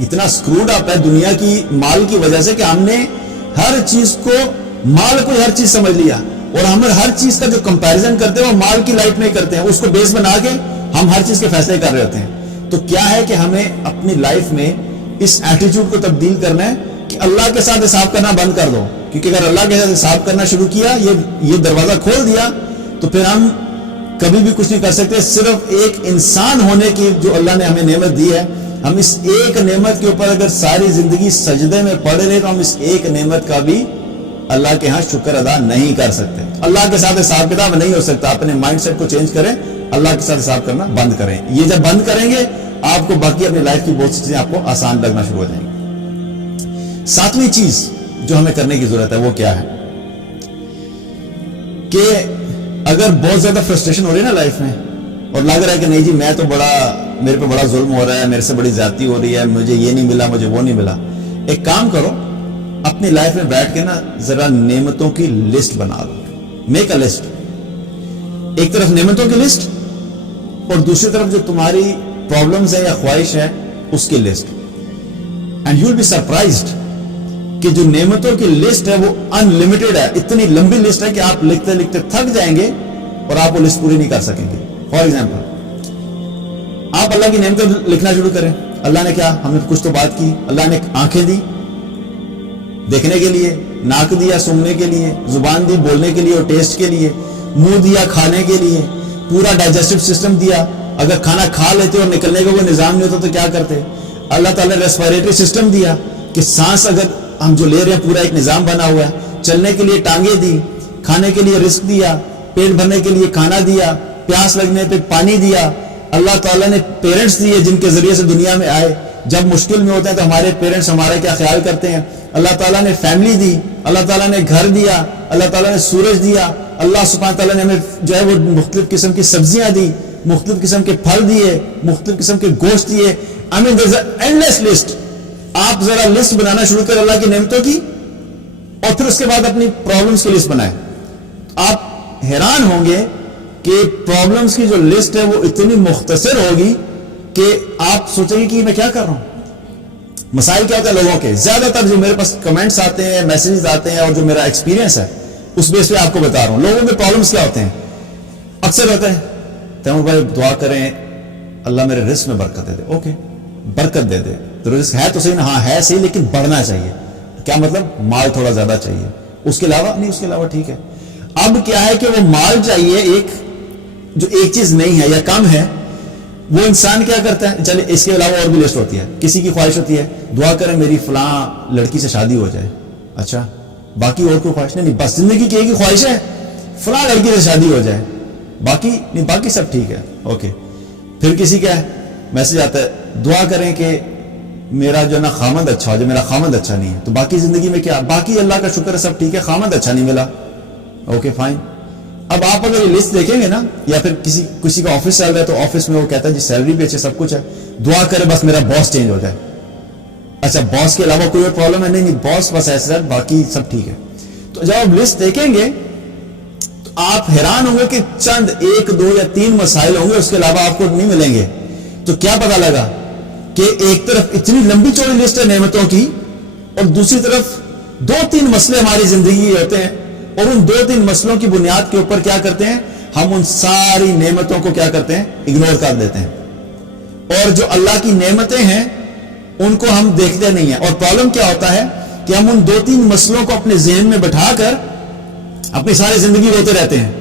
اتنا سکروڈ اپ ہے دنیا کی مال کی وجہ سے کہ ہم نے ہر چیز کو مال کو ہر چیز سمجھ لیا, اور ہم ہر چیز کا جو کمپیریزن کرتے ہیں وہ مال کی لائٹ میں کرتے ہیں. اس کو بیس بنا کے ہم ہر چیز کے فیصلے کر رہے ہوتے ہیں. تو کیا ہے کہ ہمیں اپنی لائف میں اس ایٹیٹیوڈ کو تبدیل کرنا ہے کہ اللہ کے ساتھ حساب کرنا بند کر دو. کیونکہ اگر اللہ کے ساتھ حساب کرنا شروع کیا, یہ دروازہ کھول دیا, تو پھر ہم کبھی بھی کچھ نہیں کر سکتے. صرف ایک انسان ہونے کی جو اللہ نے ہمیں نعمت دی ہے, ہم اس ایک نعمت کے اوپر اگر ساری زندگی سجدے میں پڑے رہے تو ہم اس ایک نعمت کا بھی اللہ کے ہاں شکر ادا نہیں کر سکتے. اللہ کے ساتھ حساب کتاب نہیں ہو سکتا. اپنے مائنڈ سیٹ کو چینج کریں, اللہ کے ساتھ حساب کرنا بند کریں. یہ جب بند کریں گے آپ کو باقی اپنی لائف کی بہت سی چیزیں آپ کو آسان لگنا شروع ہو جائیں گی. 7ویں چیز جو ہمیں کرنے کی ضرورت ہے وہ کیا ہے کہ اگر بہت زیادہ فرسٹریشن ہو رہی ہے نا لائف میں, اور لگ رہا ہے کہ نہیں جی میں تو میرے پہ بڑا ظلم ہو رہا ہے, میرے سے بڑی زیادتی ہو رہی ہے, مجھے یہ نہیں ملا, مجھے وہ نہیں ملا, ایک کام کرو, اپنی لائف میں بیٹھ کے نا ذرا نعمتوں کی لسٹ بنا لو. Make a list. ایک طرف نعمتوں کی لسٹ اور دوسری طرف جو تمہاری پرابلمز ہے یا خواہش ہے اس کی list. And you will be surprised کہ جو نعمتوں کی لسٹ ہے وہ ان لمیٹڈ ہے. اتنی لمبی لسٹ ہے کہ آپ لکھتے لکھتے تھک جائیں گے اور آپ وہ لسٹ پوری نہیں کر سکیں گے. فار ایگزامپل, آپ اللہ کی نعمتیں لکھنا شروع کریں. اللہ نے کیا, ہم نے کچھ تو بات کی. اللہ نے آنکھیں دی دیکھنے کے لیے, ناک دیا سونگنے کے لیے, زبان دی بولنے کے لیے اور ٹیسٹ کے لیے, منہ دیا کھانے کے لیے, پورا ڈائجسٹو سسٹم دیا. اگر کھانا کھا لیتے اور نکلنے کا کوئی نظام نہیں ہوتا تو کیا کرتے؟ اللہ تعالیٰ نے ریسپائریٹری سسٹم دیا کہ سانس اگر ہم جو لے رہے ہیں پورا ایک نظام بنا ہوا ہے. چلنے کے لیے ٹانگیں دی, کھانے کے لیے رزق دیا, پیٹ بھرنے کے لیے کھانا دیا, پیاس لگنے پہ پانی دیا. اللہ تعالیٰ نے پیرنٹس دیے جن کے ذریعے سے دنیا میں آئے. جب مشکل میں ہوتے ہیں تو ہمارے پیرنٹس ہمارا کیا خیال کرتے ہیں, اللہ تعالیٰ نے فیملی دی, اللہ تعالیٰ نے گھر دیا, اللہ تعالیٰ نے سورج دیا, اللہ سبحانہ تعالیٰ نے ہمیں جو ہے وہ مختلف قسم کی سبزیاں دی, مختلف قسم کے پھل دیے, مختلف قسم کے گوشت دیے. I mean there's an endless list. آپ ذرا لسٹ بنانا شروع کریں اللہ کی نعمتوں کی, اور پھر اس کے بعد اپنی پرابلمس کی لسٹ بنائیں. آپ حیران ہوں گے کہ پرابلمس کی جو لسٹ ہے وہ اتنی مختصر ہوگی کہ آپ سوچیں گے کہ میں کیا کر رہا ہوں. مسائل کیا ہوتا ہے لوگوں کے, زیادہ تر جو میرے پاس کمنٹس آتے ہیں, میسیجز آتے ہیں, اور جو میرا ایکسپیرینس ہے اس بیس پہ آپ کو بتا رہا ہوں. لوگوں کے پرابلمس کیا ہوتے ہیں, اکثر ہوتا ہے تیمور بھائی دعا کریں اللہ میرے رزق میں برکت دے دے. اوکے, برکت دے دے تو رزق ہے تو صحیح نا, ہاں ہے صحیح, لیکن بڑھنا چاہیے. کیا مطلب, مال تھوڑا زیادہ چاہیے, اس کے علاوہ نہیں, اس کے علاوہ ٹھیک ہے. اب کیا ہے کہ وہ مال چاہیے ایک, جو ایک چیز نہیں ہے یا کم ہے, وہ انسان کیا کرتا ہے, چلے اس کے علاوہ اور بھی لسٹ ہوتی ہے. کسی کی خواہش ہوتی ہے دعا کریں میری فلاں لڑکی سے شادی ہو جائے. اچھا, باقی اور کوئی خواہش نہیں, بس زندگی کی ایک ہی خواہش ہے فلاں لڑکی سے شادی ہو جائے, باقی نہیں, باقی سب ٹھیک ہے. اوکے, پھر کسی کا میسج آتا ہے دعا کریں کہ میرا جو نا خامند اچھا ہو جائے, میرا خامند اچھا نہیں ہے. تو باقی زندگی میں کیا, باقی اللہ کا شکر ہے سب ٹھیک ہے, خامند اچھا نہیں ملا. Okay fine. اب آپ اگر یہ لسٹ دیکھیں گے نا, یا پھر کسی کا آفس چل رہا ہے تو آفس میں وہ کہتا ہے جی سیلری بھی اچھے, سب کچھ ہے, دعا کرے بس میرا باس چینج ہو جائے. اچھا, باس کے علاوہ کوئی اور پرابلم ہے؟ نہیں, باس بس ایسا ہے, باقی سب ٹھیک ہے. تو جب آپ لسٹ دیکھیں گے تو آپ حیران ہوں گے کہ چند 1 2 یا 3 مسائل ہوں گے, اس کے علاوہ آپ کو نہیں ملیں گے. تو کیا پتا لگا کہ ایک طرف اتنی لمبی چوڑی لسٹ ہے نعمتوں کی, اور دوسری طرف 2-3 مسئلے ہماری زندگی کے ہوتے ہیں, اور ان 2-3 مسئلوں کی بنیاد کے اوپر کیا کرتے ہیں, ہم ان ساری نعمتوں کو کیا کرتے ہیں, اگنور کر دیتے ہیں, اور جو اللہ کی نعمتیں ہیں ان کو ہم دیکھتے نہیں ہیں. اور پرابلم کیا ہوتا ہے کہ ہم ان 2-3 مسئلوں کو اپنے ذہن میں بٹھا کر اپنی ساری زندگی روتے رہتے ہیں.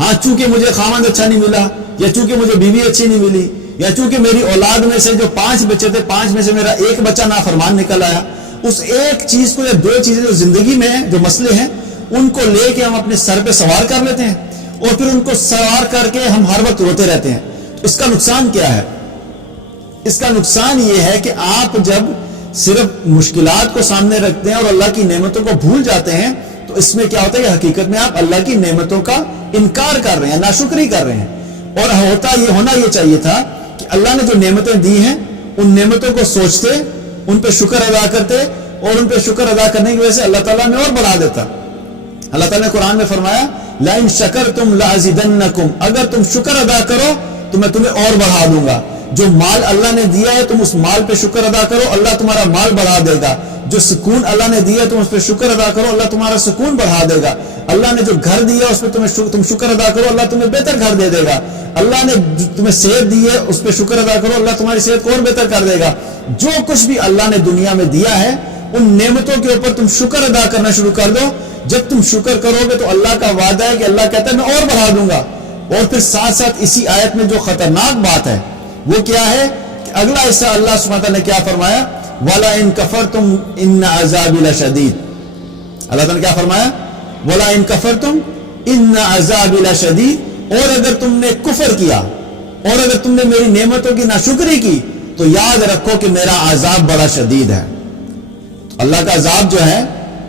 ہاں, چونکہ مجھے خامند اچھا نہیں ملا, یا چونکہ مجھے بیوی اچھی نہیں ملی, یا چونکہ میری اولاد میں سے جو 5 بچے تھے 5 میں سے میرا 1 بچہ نافرمان نکل آیا. اس ایک چیز کو یا 2 چیزیں جو زندگی میں ہیں, جو مسئلے ہیں, ان کو لے کے ہم اپنے سر پہ سوار کر لیتے ہیں, اور پھر ان کو سوار کر کے ہم ہر وقت روتے رہتے ہیں. اس کا نقصان کیا ہے؟ اس کا نقصان یہ ہے کہ آپ جب صرف مشکلات کو سامنے رکھتے ہیں اور اللہ کی نعمتوں کو بھول جاتے ہیں, تو اس میں کیا ہوتا ہے کہ حقیقت میں آپ اللہ کی نعمتوں کا انکار کر رہے ہیں, ناشکری کر رہے ہیں. اور ہونا یہ چاہیے تھا کہ اللہ نے جو نعمتیں دی ہیں ان نعمتوں کو سوچتے, ان پہ شکر ادا کرتے, اور ان پہ شکر ادا کرنے کی وجہ سے اللہ تعالیٰ نے اور بڑھا دیتا. اللہ تعالیٰ نے قرآن میں فرمایا لَإِن شَكَرْتُمْ لَأَزِيدَنَّكُمْ, اگر تم شکر ادا کرو تو میں تمہیں اور بڑھا دوں گا. جو مال اللہ نے دیا ہے تم اس مال پہ شکر ادا کرو, اللہ تمہارا مال بڑھا دے گا. جو سکون اللہ نے دیا ہے تم اس پہ شکر ادا کرو, اللہ تمہارا سکون بڑھا دے گا. اللہ نے جو گھر دیا اس پہ تم شکر ادا کرو, اللہ تمہیں بہتر گھر دے دے گا. اللہ نے تمہیں صحت دی ہے اس پہ شکر ادا کرو, اللہ تمہاری صحت کو اور بہتر کر دے گا. جو کچھ بھی اللہ نے دنیا میں دیا ہے ان نعمتوں کے اوپر تم شکر ادا کرنا شروع کر دو. جب تم شکر کرو گے تو اللہ کا وعدہ ہے کہ اللہ کہتا ہے میں اور بڑھا دوں گا. اور پھر ساتھ ساتھ اسی آیت میں جو خطرناک بات ہے وہ کیا ہے کہ اگلا حصہ اللہ سبحانہ وتعالیٰ نے کیا فرمایا, وَلَئِن كَفَرْتُمْ إِنَّ عَذَابِي لَشَدِيدٌ. اللہ تعالیٰ نے کیا فرمایا, وَلَئِن كَفَرْتُمْ إِنَّ عَذَابِي لَشَدِيدٌ. اور اگر تم نے کفر کیا اور اگر تم نے میری نعمتوں کی ناشکری کی تو یاد رکھو کہ میرا عذاب بڑا شدید ہے. اللہ کا عذاب جو ہے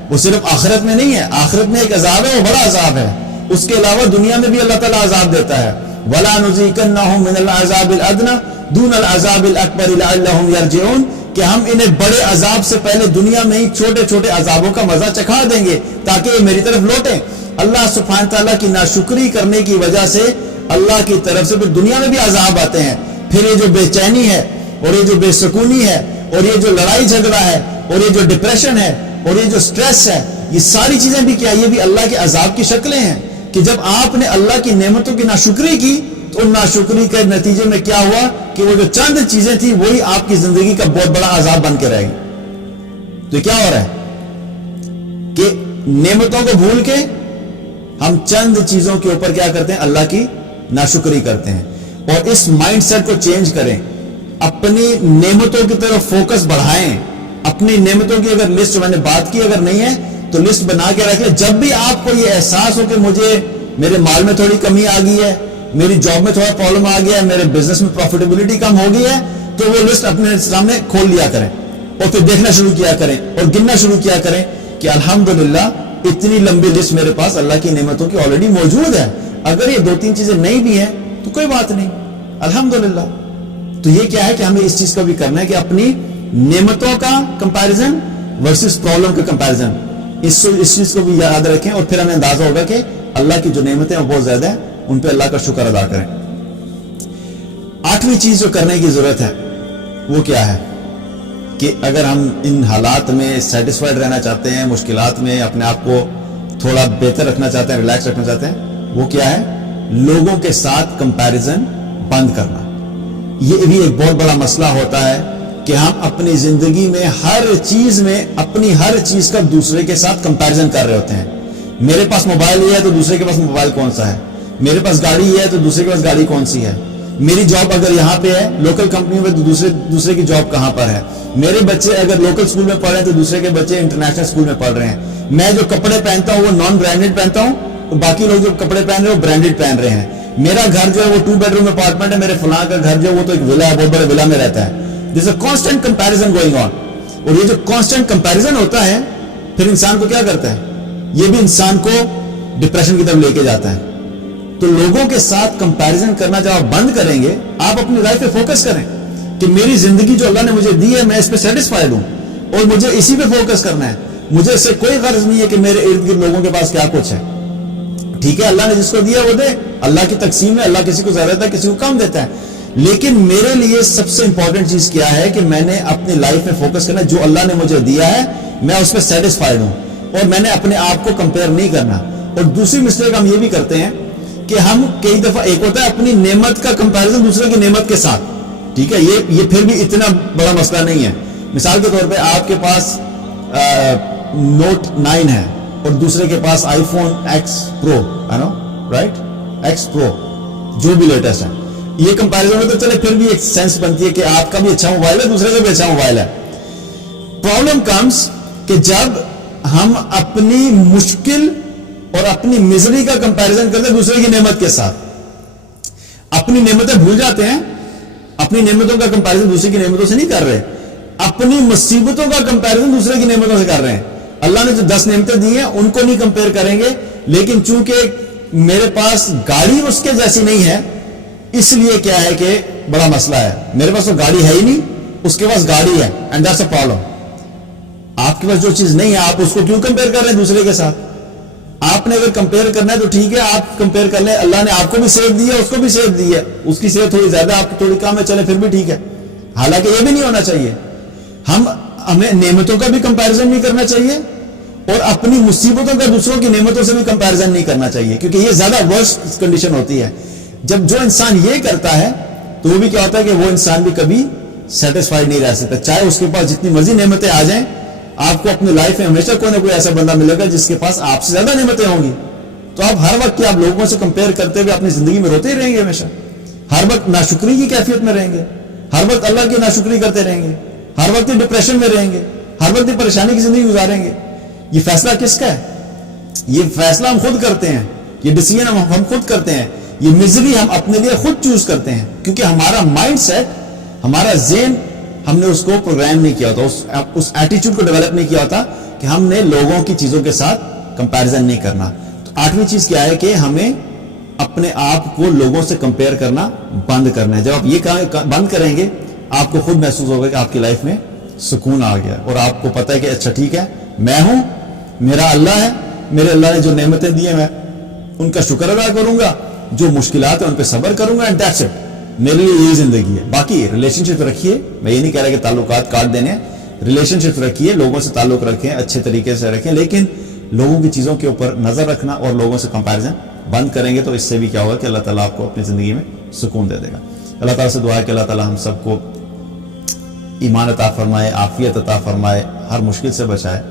وہ صرف آخرت میں نہیں ہے, آخرت میں ایک عذاب ہے, وہ بڑا عذاب ہے. اس کے علاوہ دنیا میں بھی اللہ تعالیٰ عذاب دیتا ہے. وَلَا نُذِيقَنَّهُم مِّنَ الْعَذَابِ الْأَدْنَىٰ دُونَ الْعَذَابِ الْأَكْبَرِ لَعَلَّهُمْ يَرْجِعُونَ, کہ ہم انہیں بڑے عذاب سے پہلے دنیا میں ہی چھوٹے چھوٹے عذابوں کا مزہ چکھا دیں گے تاکہ یہ میری طرف لوٹیں. اللہ سبحانہ تعالیٰ کی ناشکری کرنے کی وجہ سے اللہ کی طرف سے پھر دنیا میں بھی عذاب آتے ہیں. پھر یہ جو بے چینی ہے اور یہ جو بے سکونی ہے اور یہ جو لڑائی جھگڑا ہے اور یہ جو ڈپریشن ہے اور یہ جو سٹریس ہے, یہ ساری چیزیں بھی کیا, یہ بھی اللہ کے عذاب کی شکلیں ہیں. کہ جب آپ نے اللہ کی نعمتوں کی ناشکری کی تو ان ناشکری کے نتیجے میں کیا ہوا کہ وہ جو چند چیزیں تھیں وہی آپ کی زندگی کا بہت بڑا عذاب بن کے رہ گئی. تو کیا ہو رہا ہے کہ نعمتوں کو بھول کے ہم چند چیزوں کے اوپر کیا کرتے ہیں, اللہ کی ناشکری کرتے ہیں. اور اس مائنڈ سیٹ کو چینج کریں, اپنی نعمتوں کی طرف فوکس بڑھائیں. اپنی نعمتوں کی اگر لسٹ میں نے بات کی اگر نہیں ہے تو لسٹ بنا کے رکھ لیں. جب بھی آپ کو یہ احساس ہو کہ مجھے میرے مال میں تھوڑی کمی آ گئی ہے, میری جاب میں تھوڑا پرابلم آ گیا ہے, میرے بزنس میں پروفیٹیبلٹی کم ہو گئی ہے, تو وہ لسٹ اپنے سامنے کھول لیا کریں. اور پھر دیکھنا شروع کیا کریں اور گننا شروع کیا کریں کہ الحمدللہ اتنی لمبی لسٹ میرے پاس اللہ کی نعمتوں کی آلریڈی موجود ہے. اگر یہ 2-3 چیزیں نہیں بھی ہیں تو کوئی بات نہیں, الحمدللہ. تو یہ کیا ہے کہ ہمیں اس چیز کا بھی کرنا ہے کہ اپنی نعمتوں کا کمپیریزن ورسز پرابلم کا کمپیریزن, اس چیز کو بھی یاد رکھیں, اور پھر ہمیں اندازہ ہوگا کہ اللہ کی جو نعمتیں ہیں وہ بہت زیادہ ہیں, ان پہ اللہ کا شکر ادا کریں. 8ویں چیز جو کرنے کی ضرورت ہے وہ کیا ہے کہ اگر ہم ان حالات میں سیٹسفائیڈ رہنا چاہتے ہیں, مشکلات میں اپنے آپ کو تھوڑا بہتر رکھنا چاہتے ہیں, ریلیکس رکھنا چاہتے ہیں, وہ کیا ہے, لوگوں کے ساتھ کمپیریزن بند کرنا. یہ بھی ایک بہت بڑا مسئلہ ہوتا ہے کہ ہم اپنی زندگی میں ہر چیز میں اپنی ہر چیز کا دوسرے کے ساتھ کمپیریزن کر رہے ہوتے ہیں. میرے پاس موبائل یہ ہے تو دوسرے کے پاس موبائل کون سا ہے, میرے پاس گاڑی یہ ہے تو دوسرے کے پاس گاڑی کون سی ہے, میری جاب اگر یہاں پہ ہے لوکل کمپنی میں تو دوسرے کی جاب کہاں پر ہے, میرے بچے اگر لوکل اسکول میں پڑھ رہے ہیں تو دوسرے کے بچے انٹرنیشنل اسکول میں پڑھ رہے ہیں, میں جو کپڑے پہنتا ہوں وہ نان برانڈیڈ پہنتا ہوں, باقی لوگ جو کپڑے پہن رہے ہیں وہ برانڈیڈ پہن رہے ہیں, میرا گھر جو ہے وہ 2 بیڈروم اپارٹمنٹ ہے, میرے فلاں کا گھر جو ہے وہ تو ایک ولا ہے, بہت بڑے ولا میں رہتا ہے. This a constant comparison going on. اور یہ جو کانسٹنٹ کمپیریزن ہوتا ہے پھر انسان کو کیا کرتا ہے, یہ بھی انسان کو ڈپریشن کی طرف لے کے جاتا ہے. تو لوگوں کے ساتھ کمپیریزن کرنا جب آپ بند کریں گے, آپ اپنی لائف پہ فوکس کریں کہ میری زندگی جو اللہ نے مجھے دی ہے میں اس پہ سیٹسفائیڈ ہوں اور مجھے اسی پہ فوکس کرنا ہے. مجھے اس سے کوئی غرض نہیں ہے کہ میرے ارد گرد لوگوں کے پاس کیا کچھ ہے. ٹھیک ہے, اللہ نے جس کو دیا وہ دے, اللہ کی تقسیم ہے, اللہ کسی کو زیادہ دیتا ہے کسی کو کم دیتا ہے, لیکن میرے لیے سب سے امپورٹنٹ چیز کیا ہے کہ میں نے اپنی لائف میں فوکس کرنا, جو اللہ نے مجھے دیا ہے میں اس پہ سیٹسفائیڈ ہوں, اور میں نے اپنے آپ کو کمپیئر نہیں کرنا. اور دوسری مسٹیک ہم یہ بھی کرتے ہیں کہ ہم کئی دفعہ, ایک ہوتا ہے اپنی نعمت کا کمپیریزن دوسرے کی نعمت کے ساتھ, ٹھیک ہے, یہ پھر بھی اتنا بڑا مسئلہ نہیں ہے. مثال کے طور پہ آپ کے پاس نوٹ 9 ہے اور دوسرے کے پاس آئی فون ایکس پرو ہے نا, رائٹ, ایکس پرو جو بھی لیٹسٹ ہے, یہ کمپیریزن میں تو چلے پھر بھی ایک سینس بنتی ہے کہ آپ کا بھی اچھا موبائل ہے دوسرے کا بھی اچھا موبائل ہے. پرابلم کمز کہ جب ہم اپنی مشکل اور اپنی مزری کا کمپیریزن کرتے ہیں دوسرے کی نعمت کے ساتھ, اپنی نعمتیں بھول جاتے ہیں, اپنی نعمتوں کا کمپیریزن دوسرے کی نعمتوں سے نہیں کر رہے, اپنی مصیبتوں کا کمپیریزن دوسرے کی نعمتوں سے کر رہے ہیں. اللہ نے جو 10 نعمتیں دی ہیں ان کو نہیں کمپیئر کریں گے, لیکن چونکہ میرے پاس گاڑی اس کے جیسی نہیں ہے اس لیے کیا ہے کہ بڑا مسئلہ ہے. میرے پاس تو گاڑی ہے ہی نہیں, اس کے پاس گاڑی ہے, اینڈ دیٹس اے پرابلم. آپ کے پاس جو چیز نہیں ہے آپ اس کو کیوں کمپیئر کر رہے ہیں دوسرے کے ساتھ؟ آپ نے اگر کمپیئر کرنا ہے تو ٹھیک ہے, آپ کمپیئر کر لیں, اللہ نے آپ کو بھی صحت دی ہے اس کو بھی صحت دی ہے, اس کی صحت تھوڑی زیادہ آپ کی تھوڑی کم ہے, چلے پھر بھی ٹھیک ہے. حالانکہ یہ بھی نہیں ہونا چاہیے. ہمیں نعمتوں کا بھی کمپیریزن نہیں کرنا چاہیے اور اپنی مصیبتوں کا دوسروں کی نعمتوں سے بھی کمپیریزن نہیں کرنا چاہیے, کیونکہ یہ زیادہ ورسٹ کنڈیشن ہوتی ہے. جب جو انسان یہ کرتا ہے تو وہ بھی کیا ہوتا ہے کہ وہ انسان بھی کبھی سیٹسفائیڈ نہیں رہ سکتا, چاہے اس کے پاس جتنی مرضی نعمتیں آ جائیں. آپ کو اپنی لائف میں ہمیشہ کوئی نہ کوئی ایسا بندہ ملے گا جس کے پاس آپ سے زیادہ نعمتیں ہوں گی. تو آپ ہر وقت آپ لوگوں سے کمپیئر کرتے ہوئے اپنی زندگی میں روتے ہی رہیں گے, ہمیشہ ہر وقت ناشکری کی کیفیت میں رہیں گے, ہر وقت اللہ کی ناشکری کرتے رہیں گے, ہر وقت ڈپریشن میں رہیں گے, ہر وقت پریشانی کی زندگی گزاریں گے. یہ فیصلہ کس کا ہے؟ یہ فیصلہ ہم خود کرتے ہیں, یہ ڈیسیژن ہم خود کرتے ہیں, یہ مزری ہم اپنے لیے خود چوز کرتے ہیں, کیونکہ ہمارا مائنڈ سیٹ, ہمارا ذہن, ہم نے اس کو پروگرام نہیں کیا ہوتا, اس ایٹیچیوڈ کو ڈیولپ نہیں کیا ہوتا کہ ہم نے لوگوں کی چیزوں کے ساتھ کمپیریزن نہیں کرنا. تو 8ویں چیز کیا ہے کہ ہمیں اپنے آپ کو لوگوں سے کمپیئر کرنا بند کرنا ہے. جب آپ یہ بند کریں گے آپ کو خود محسوس ہوگا کہ آپ کی لائف میں سکون آ گیا, اور آپ کو پتہ ہے کہ اچھا ٹھیک ہے, میں ہوں, میرا اللہ ہے, میرے اللہ نے جو نعمتیں دی ہیں میں ان کا شکر ادا کروں گا, جو مشکلات ہیں ان پہ صبر کروں گا, اینڈ دیٹس اٹ. میرے لیے یہی زندگی ہے. باقی ریلیشن شپ رکھیے, میں یہ نہیں کہہ رہا کہ تعلقات کاٹ دینے, ریلیشن شپ رکھیے, لوگوں سے تعلق رکھیں, اچھے طریقے سے رکھیں, لیکن لوگوں کی چیزوں کے اوپر نظر رکھنا اور لوگوں سے کمپیریزن بند کریں گے تو اس سے بھی کیا ہوگا کہ اللہ تعالیٰ آپ کو اپنی زندگی میں سکون دے دے گا. اللہ تعالیٰ سے دعا ہے کہ اللہ تعالیٰ ہم سب کو ایمان عطا فرمائے, عافیت عطا فرمائے, ہر مشکل سے بچائے,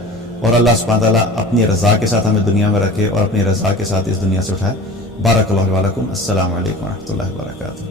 اور اللہ سبحانہ تعالیٰ اپنی رضا کے ساتھ ہمیں دنیا میں رکھے اور اپنی رضا کے ساتھ اس دنیا سے اٹھائے. بارک اللہ علیکم. السلام علیکم ورحمۃ اللہ وبرکاتہ.